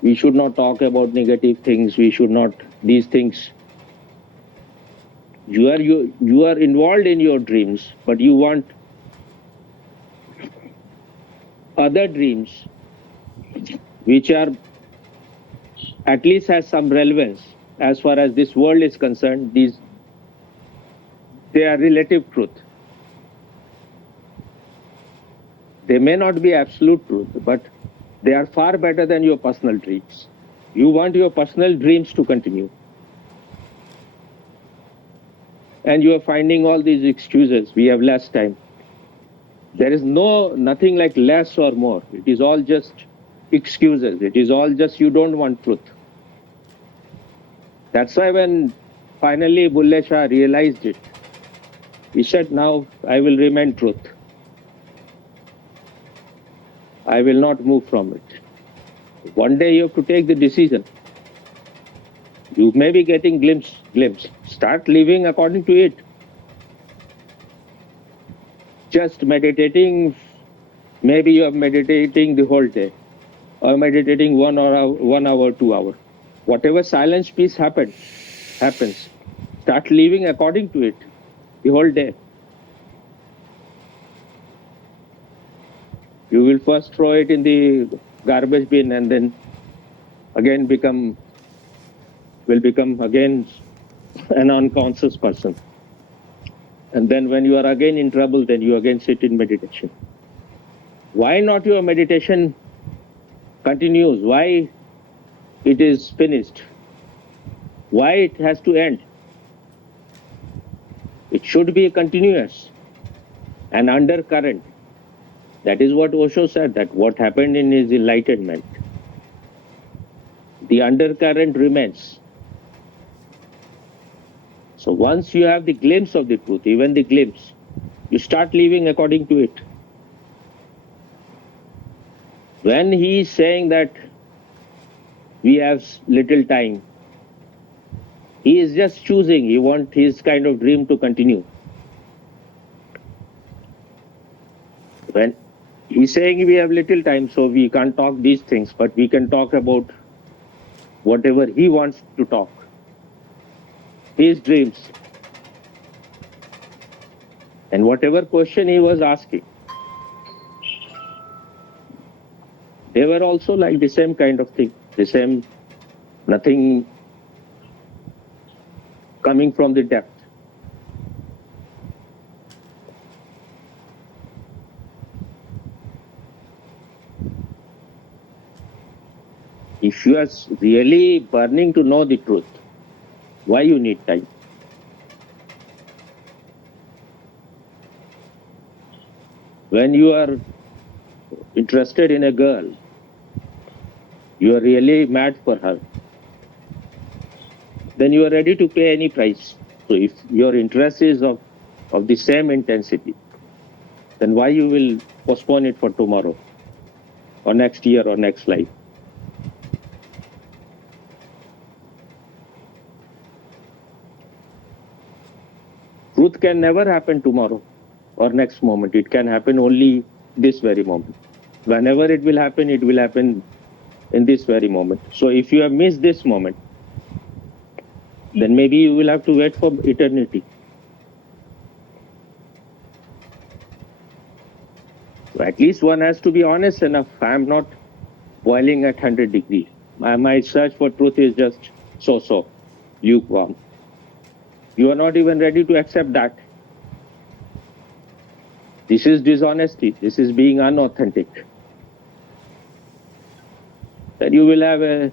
we should not talk about negative things. We should not, these things. You are involved in your dreams, but you want other dreams which are at least has some relevance as far as this world is concerned. They are relative truth. They may not be absolute truth, but they are far better than your personal dreams. You want your personal dreams to continue. And you are finding all these excuses. We have less time. There is nothing like less or more. It is all just excuses. It is all just you don't want truth. That's why when finally Bulle Shah realized it, he said, now I will remain truth. I will not move from it. One day you have to take the decision. You may be getting glimpse. Start living according to it. Just meditating, maybe you are meditating the whole day, or meditating 1 hour, 2 hours. Whatever silence peace happens. Start living according to it the whole day. You will first throw it in the garbage bin and then again will become again an unconscious person. And then when you are again in trouble, then you again sit in meditation. Why not your meditation continues? Why it is finished? Why it has to end? It should be continuous and undercurrent. That is what Osho said, that what happened in his enlightenment. The undercurrent remains. So once you have the glimpse of the truth, even the glimpse, you start living according to it. When he is saying that we have little time, he is just choosing. He wants his kind of dream to continue. When he's saying we have little time, so we can't talk these things, but we can talk about whatever he wants to talk, his dreams, and whatever question he was asking, they were also like the same kind of thing, the same, nothing coming from the depth. If you are really burning to know the truth, why you need time? When you are interested in a girl, you are really mad for her, then you are ready to pay any price. So if your interest is of the same intensity, then why you will postpone it for tomorrow or next year or next life? Truth can never happen tomorrow or next moment. It can happen only this very moment. Whenever it will happen in this very moment. So if you have missed this moment, then maybe you will have to wait for eternity. So at least one has to be honest enough. I am not boiling at 100 degrees. My search for truth is just so, lukewarm. You are not even ready to accept that. This is dishonesty. This is being unauthentic. Then you will have a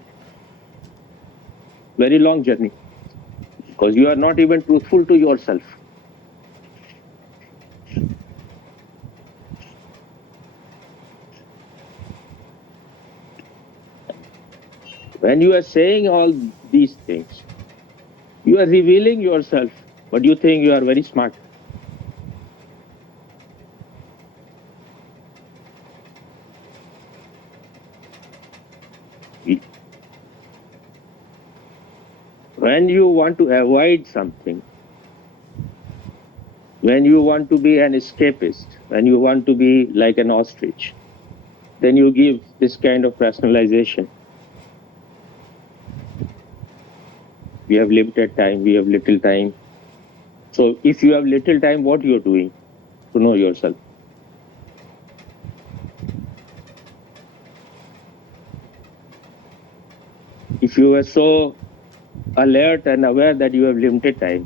very long journey because you are not even truthful to yourself. When you are saying all these things, you are revealing yourself, but you think you are very smart. When you want to avoid something, when you want to be an escapist, when you want to be like an ostrich, then you give this kind of rationalization. We have limited time, we have little time. So if you have little time, what you are doing to know yourself? If you are so alert and aware that you have limited time,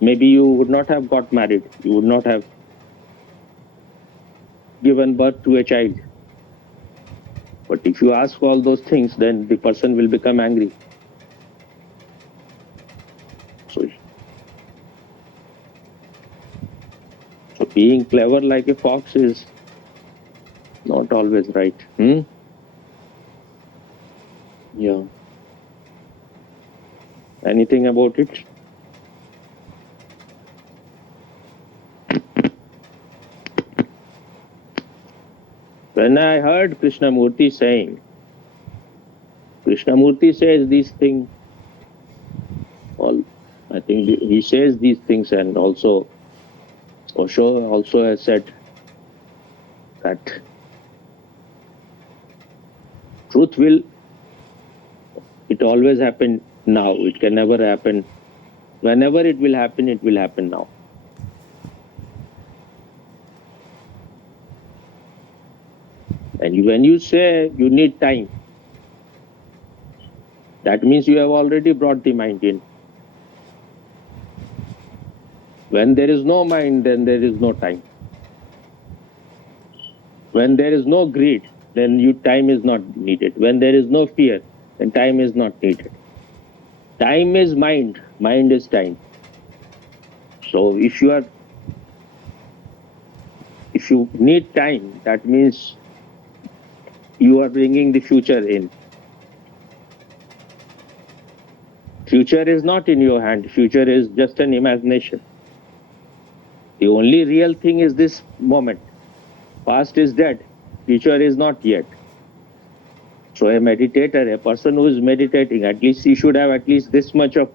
maybe you would not have got married, you would not have given birth to a child. But if you ask all those things, then the person will become angry. So being clever like a fox is not always right. Yeah. Anything about it? When I heard Krishnamurti saying, Krishnamurti says these things, I think he says these things, and also Osho also has said that truth will, it always happen now. It can never happen. Whenever it will happen now. And when you say you need time, that means you have already brought the mind in. When there is no mind, then there is no time. When there is no greed, then time is not needed. When there is no fear, then time is not needed. Time is mind, mind is time. So if you need time, that means you are bringing the future in. Future is not in your hand. Future is just an imagination. The only real thing is this moment. Past is dead. Future is not yet. So a meditator, a person who is meditating, at least he should have at least this much of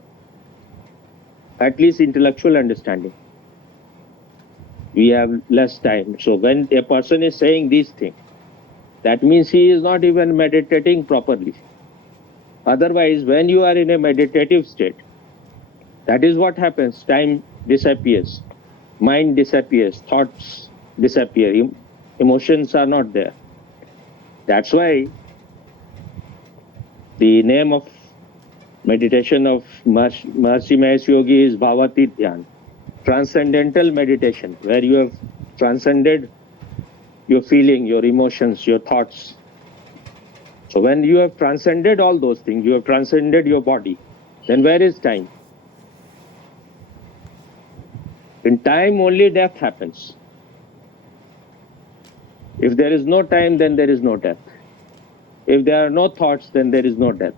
at least intellectual understanding. We have less time. So when a person is saying these things, that means he is not even meditating properly. Otherwise, when you are in a meditative state, that is what happens. Time disappears, mind disappears, thoughts disappear, emotions are not there. That's why the name of meditation of Maharishi Mahesh Yogi is Bhavati Dhyan, transcendental meditation, where you have transcended your feeling, your emotions, your thoughts. So when you have transcended all those things, you have transcended your body, then where is time? In time, only death happens. If there is no time, then there is no death. If there are no thoughts, then there is no death.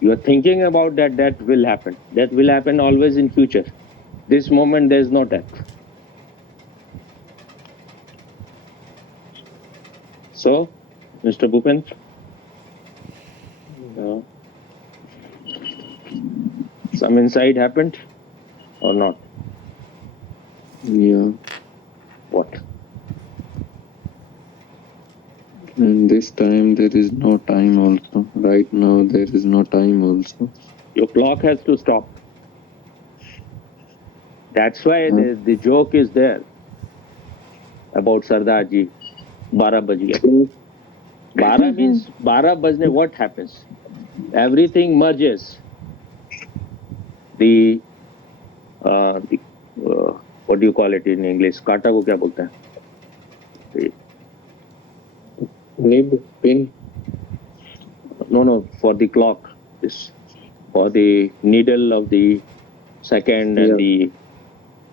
You are thinking about that, that will happen. That will happen always in future. This moment, there is no death. So, Mr. Bhupen, some insight happened or not? Yeah. What? And this time there is no time also. Right now there is no time also. Your clock has to stop. That's why the joke is there about Sardar Ji, 12 baj gaye. 12 means 12 bajne, what happens? Everything merges. The what do you call it in English? Kata ko kya bolta hai? Nib, pin. No, for the clock, this, for the needle of the second and the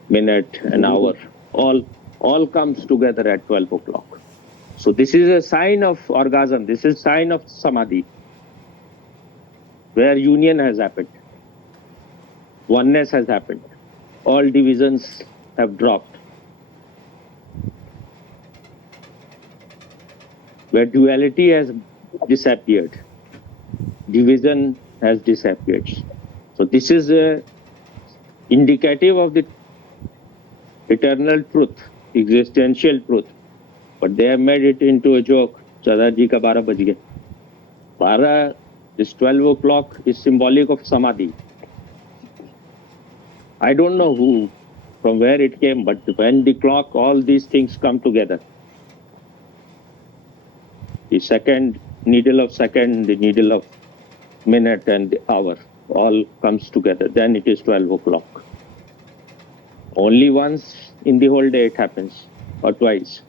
minute and hour, all comes together at 12 o'clock. So this is a sign of orgasm. This is sign of samadhi, where union has happened, oneness has happened, all divisions have dropped, where duality has disappeared, division has disappeared. So this is a indicative of the eternal truth, existential truth. But they have made it into a joke. Sardar Ji ka 12 baj gaye. 12, this 12 o'clock is symbolic of samadhi. I don't know who, from where it came, but when the clock, all these things come together. The second, needle of second, the needle of minute and the hour, all comes together. Then it is 12 o'clock. Only once in the whole day it happens, or twice.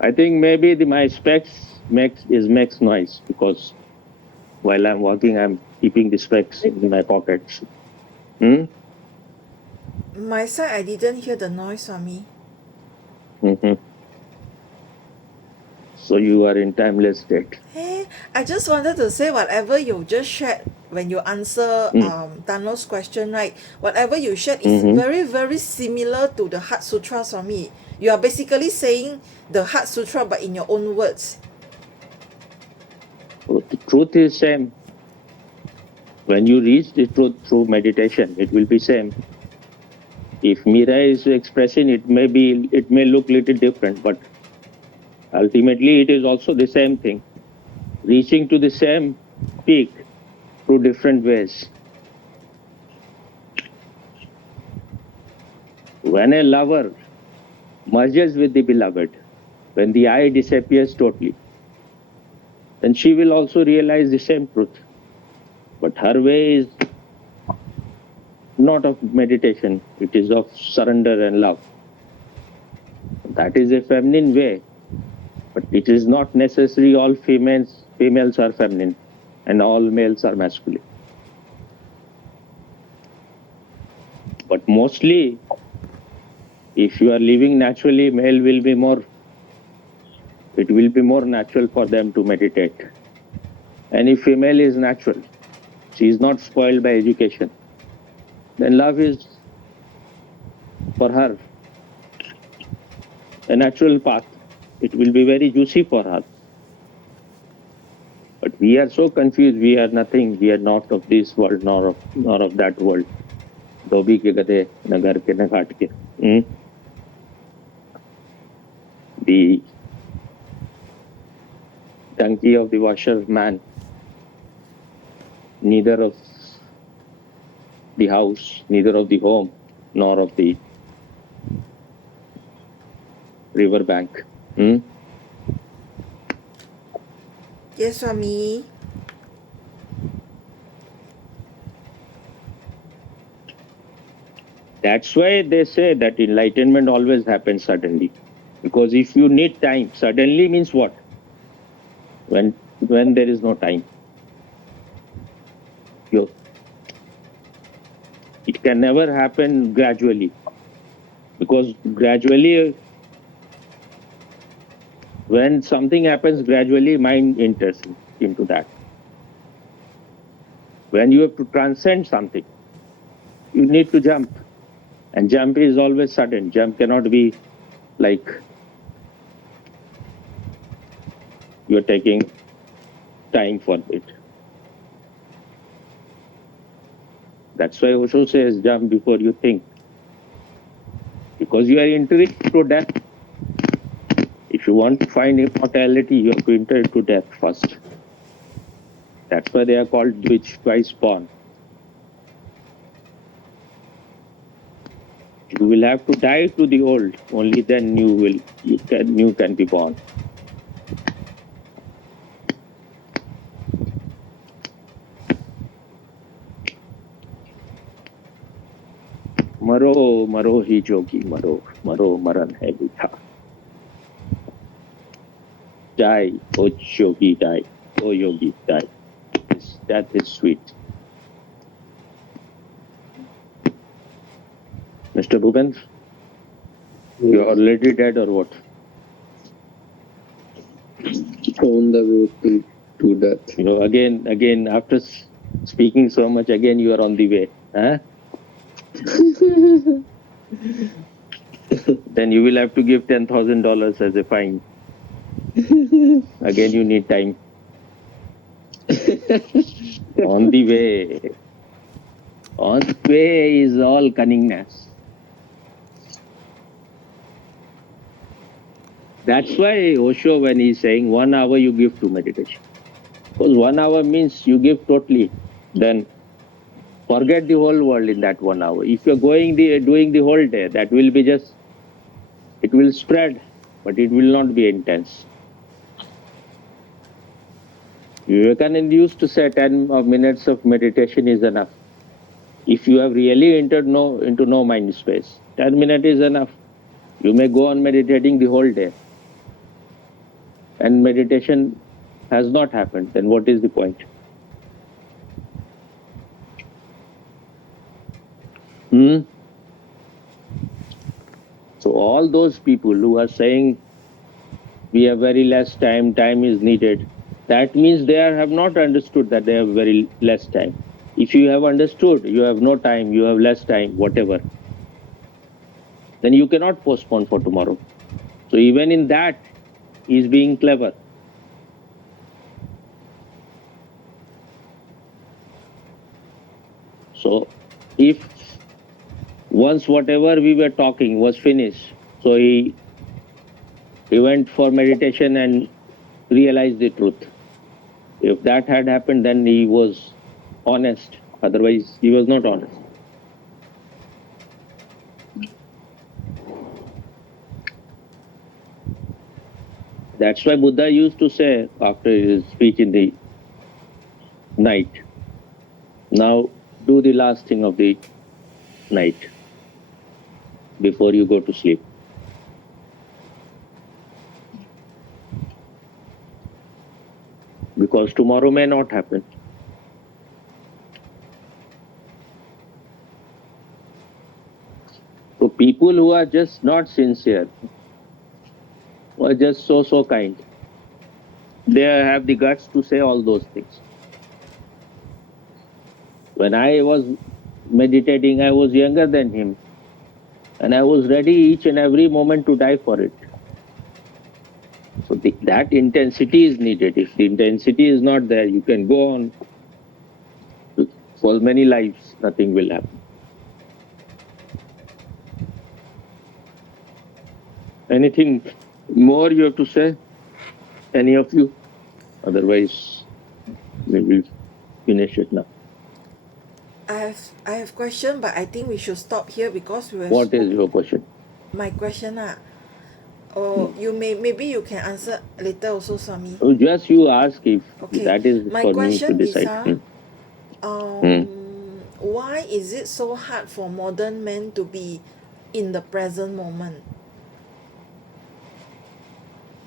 I think maybe my specs makes noise, because while I'm walking, I'm keeping the specs in my pockets. My side, I didn't hear the noise, Swami. So you are in timeless state. Hey, I just wanted to say whatever you just shared when you answer Thanos' question, right? Whatever you shared is very, very similar to the Heart Sutra, Swami. You are basically saying the Heart Sutra, but in your own words. The truth is same. When you reach the truth through meditation, it will be same. If Mira is expressing, it may look little different, but ultimately it is also the same thing, reaching to the same peak through different ways. When a lover merges with the beloved, when the I disappears totally, then she will also realize the same truth. But her way is not of meditation, it is of surrender and love. That is a feminine way, but it is not necessary all females are feminine and all males are masculine. But mostly, if you are living naturally, it will be more natural for them to meditate. And if female is natural, she is not spoiled by education, then love is for her a natural path. It will be very juicy for her. But we are so confused, we are nothing, we are not of this world nor of that world. धोबी के गधे न घर के न घाट के. The donkey of the washerman, neither of the house, neither of the home, nor of the river bank. Yes, Swami. That's why they say that enlightenment always happens suddenly. Because if you need time, suddenly means what? When there is no time. It can never happen gradually. Because gradually, when something happens gradually, mind enters into that. When you have to transcend something, you need to jump. And jump is always sudden. Jump cannot be like you're taking time for it. That's why Osho says jump before you think. Because you are entering to death. If you want to find immortality, you have to enter into death first. That's why they are called twice born. You will have to die to the old. Only then new can be born. मरो मरो ही जोगी मरो मरो मरण है मीठा. Die, O yogi, die. O yogi, die. That is sweet. Mr. Bhupen, you are already dead or what? On the way to death. You know, again, after speaking so much, again you are on the way. Huh? Then you will have to give $10,000 as a fine. Again, you need time. On the way. On the way is all cunningness. That's why Osho, when he's saying 1 hour you give to meditation. Because 1 hour means you give totally. Then forget the whole world in that 1 hour. If you're doing the whole day, that will be just, it will spread, but it will not be intense. Vivekananda used to say 10 minutes of meditation is enough. If you have really entered into no mind space, 10 minutes is enough. You may go on meditating the whole day. And meditation has not happened, then what is the point? So all those people who are saying we have very less time, time is needed, that means they have not understood that they have very less time. If you have understood, you have no time, you have less time, whatever, then you cannot postpone for tomorrow. So even in that, he is being clever. So if once whatever we were talking was finished, so he went for meditation and realized the truth. If that had happened, then he was honest. Otherwise, he was not honest. That's why Buddha used to say after his speech in the night, now do the last thing of the night before you go to sleep. Because tomorrow may not happen. So people who are just not sincere, who are just so kind, they have the guts to say all those things. When I was meditating, I was younger than him. And I was ready each and every moment to die for it. So that intensity is needed. If the intensity is not there, you can go on for many lives, nothing will happen. Anything more you have to say? Any of you? Otherwise, we will finish it now. I have question, but I think we should stop here because we have What is your question? my question oh, you maybe you can answer later also, Swami. Oh, just you ask if Okay, that is my for me to question is decide. Hmm. why is it so hard for modern men to be in the present moment?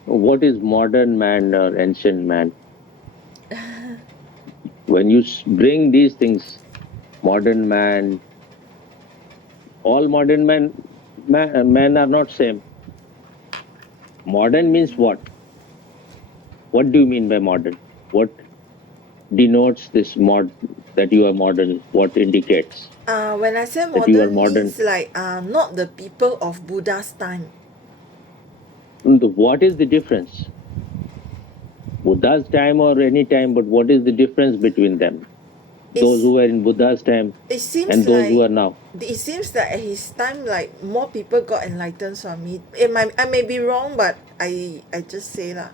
What is modern man or ancient man? When you bring these things, modern man, all modern men are not same. Modern means what? What do you mean by modern? What denotes this that you are modern? What indicates When I say that you are modern modern? means like not the people of Buddha's time. What is the difference? Buddha's time or any time, but what is the difference between them? Those who were in Buddha's time It seems and those who like are now. it seems that at his time, like more people got enlightened, Swami. I may be wrong, but I just say lah.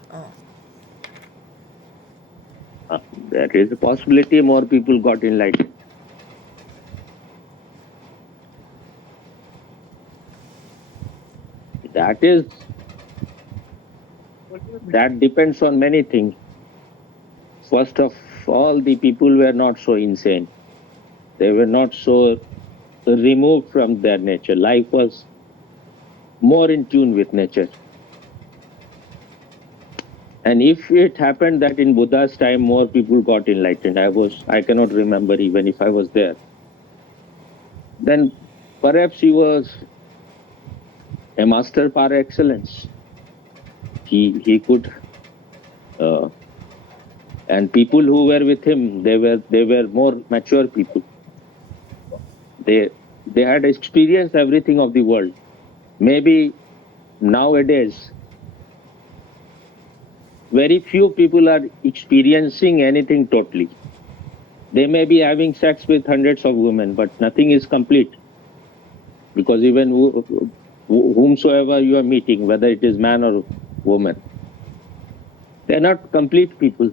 There is a possibility more people got enlightened. That depends on many things. First of all, the people were not so insane. They were not so removed from their nature. Life was more in tune with nature. And if it happened that in Buddha's time more people got enlightened, I cannot remember even if I was there, then perhaps he was a master par excellence. He could, and people who were with him, they were more mature people. They had experienced everything of the world. Maybe nowadays very few people are experiencing anything totally. They may be having sex with hundreds of women, but nothing is complete. Because even whomsoever you are meeting, whether it is man or woman, they are not complete people.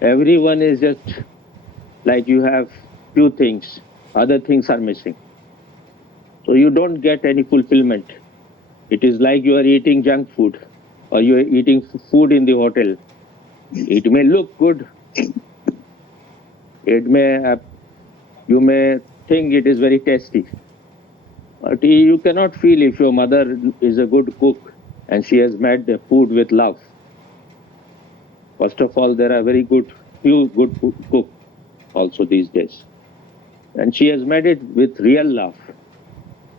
Everyone is just like you have few things, other things are missing. So you don't get any fulfillment. It is like you are eating junk food or you are eating food in the hotel. It may look good. You may think it is very tasty. But you cannot feel if your mother is a good cook and she has made the food with love. First of all, there are few good cooks also these days. And she has made it with real love.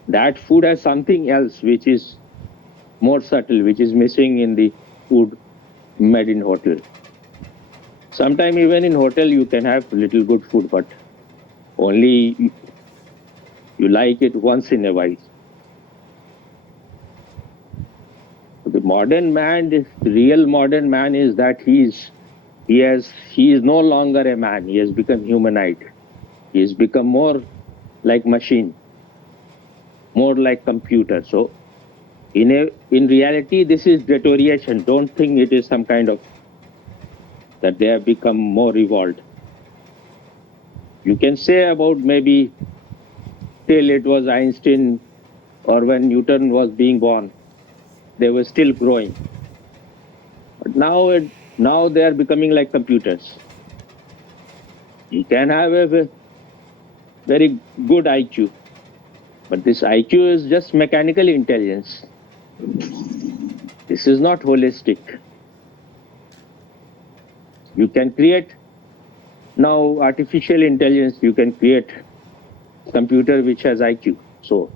That food has something else which is more subtle, which is missing in the food made in hotel. Sometimes even in hotel you can have little good food, but only you like it once in a while. The modern man, the real modern man is that he is no longer a man. He has become humanoid. He has become more like machine, more like computer. So in reality, this is deterioration. Don't think it is some kind of that they have become more evolved. You can say about maybe till it was Einstein or when Newton was being born, they were still growing. But now they are becoming like computers. You can have a very good IQ, but this IQ is just mechanical intelligence. This is not holistic. You can create now artificial intelligence, you can create computer which has IQ. So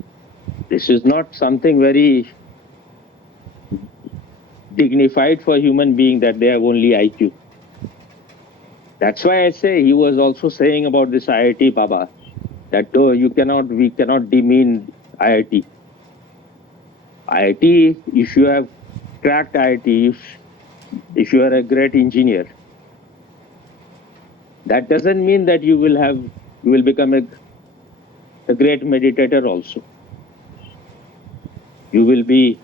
this is not something very dignified for human being that they have only IQ. That's why I say he was also saying about this IIT Baba that we cannot demean IIT. IIT, if you have cracked IIT, if you are a great engineer, that doesn't mean that you will become a great meditator also. You will be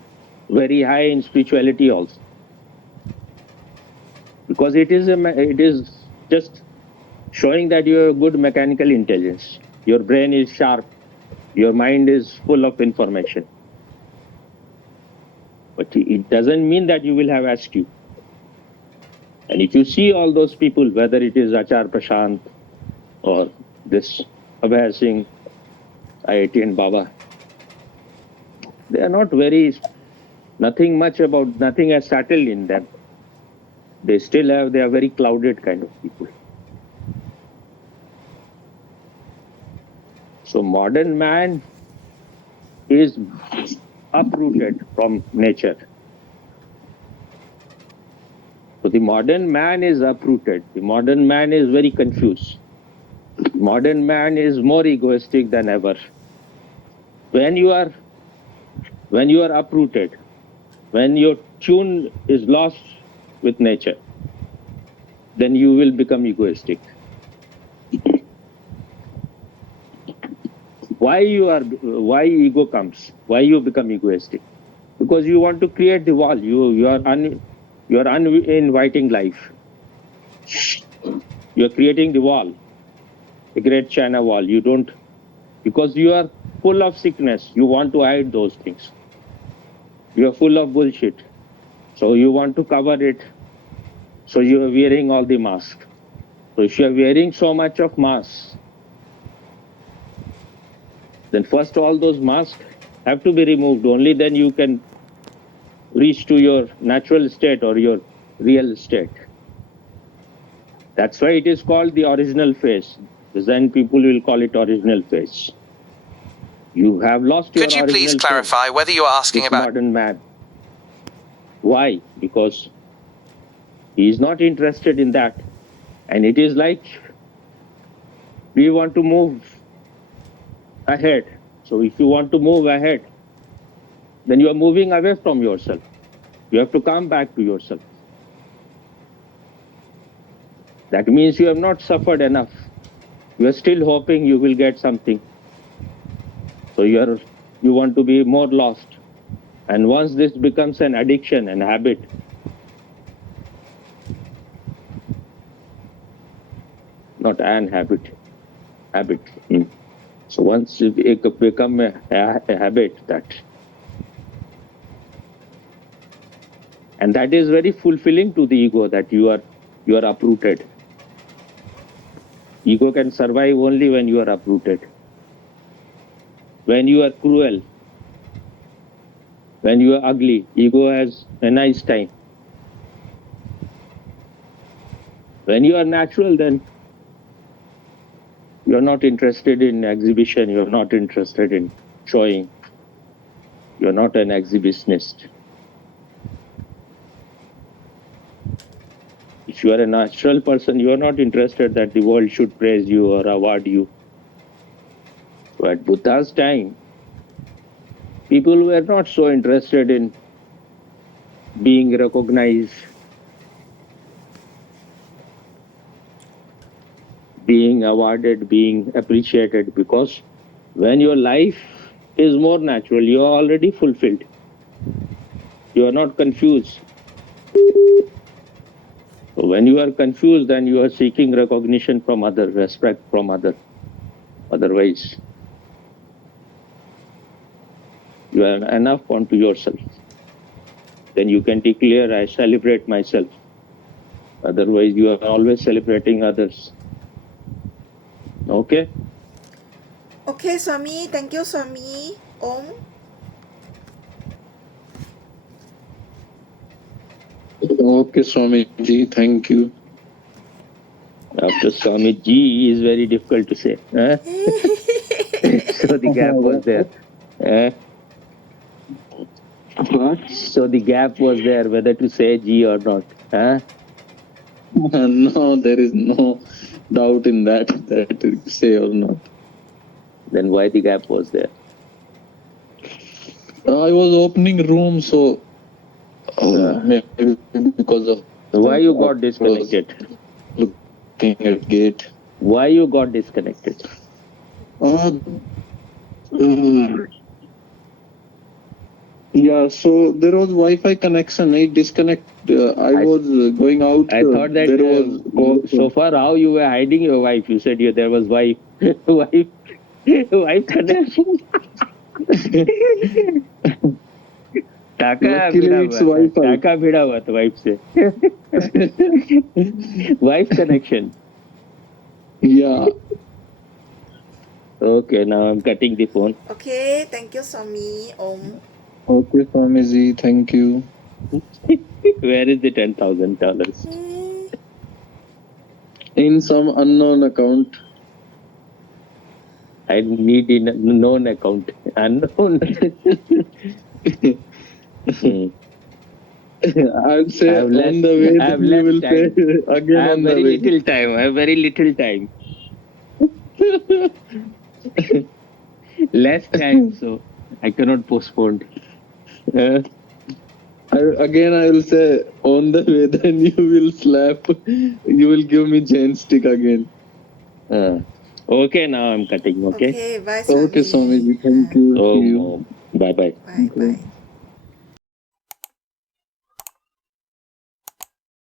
very high in spirituality also, because it is just showing that you have good mechanical intelligence. Your brain is sharp, your mind is full of information, but it doesn't mean that you will have IQ. And if you see all those people, whether it is Achar Prashant or this Abhay Singh, IIT and Baba, they are not nothing has settled in them. They are very clouded kind of people. So modern man is uprooted from nature. So the modern man is uprooted. The modern man is very confused. Modern man is more egoistic than ever. When you are uprooted, when your tune is lost with nature, then you will become egoistic. Why ego comes? Why you become egoistic? Because you want to create the wall. You are uninviting life. You are creating the wall, the great China wall. You don't, because you are full of sickness. You want to hide those things. You are full of bullshit. So you want to cover it. So you are wearing all the masks. So if you are wearing so much of masks, then first all those masks have to be removed. Only then you can reach to your natural state or your real state. That's why it is called the original face. Then people will call it original face. You have lost your original face. Could you please clarify whether you are asking about modern man? Why? Because he is not interested in that. And it is like we want to move ahead. So if you want to move ahead, then you are moving away from yourself. You have to come back to yourself. That means you have not suffered enough. You are still hoping you will get something. So you want to be more lost. And once this becomes an addiction and habit, not an habit. So once it become a habit, and that is very fulfilling to the ego, that you are uprooted. Ego can survive only when you are uprooted. When you are cruel, when you are ugly, ego has a nice time. When you are natural, then you are not interested in exhibition, you are not interested in showing, you are not an exhibitionist. If you are a natural person, you are not interested that the world should praise you or award you. So at Buddha's time, people were not so interested in being recognized, being awarded, being appreciated, because when your life is more natural, you are already fulfilled. You are not confused. So when you are confused, then you are seeking recognition from other, respect from other. Otherwise, you are enough unto yourself. Then you can declare, I celebrate myself. Otherwise, you are always celebrating others. Okay? Okay, Swami. Thank you, Swami. Om. Okay, Swamiji, thank you. After Swami Ji is very difficult to say. Huh? So the gap was there. So the gap was there, whether to say Ji or not. Huh? No, there is no doubt in that say or not. Then why the gap was there? I was opening room, so maybe because of why you got disconnected? Looking at gate. Why you got disconnected? Yeah, so there was Wi-Fi connection. It disconnect. I was going out. I thought that there was so far how you were hiding your wife. You said there was wife, wife connection. टाका Luckily, भिड़ा it's हुआ था, Wi-Fi. टाका भिड़ा हुआ था wife से. Wife connection. Yeah. Okay, now I'm cutting the phone. Okay, thank you, Swami. Om. Okay, Swamiji, thank you. Where is the $10,000? In some unknown account. I need in a known account. Unknown. I'll say I have on the way I have then you less will pay time. again I have on the very way. little time. I have very little time. Less time, so I cannot postpone. I will say on the way then you will slap. You will give me chain stick again. Okay, now I'm cutting. Okay. Okay, bye, Swami. Okay, Swamiji, thank you. See you. Bye bye. Bye, Okay. bye.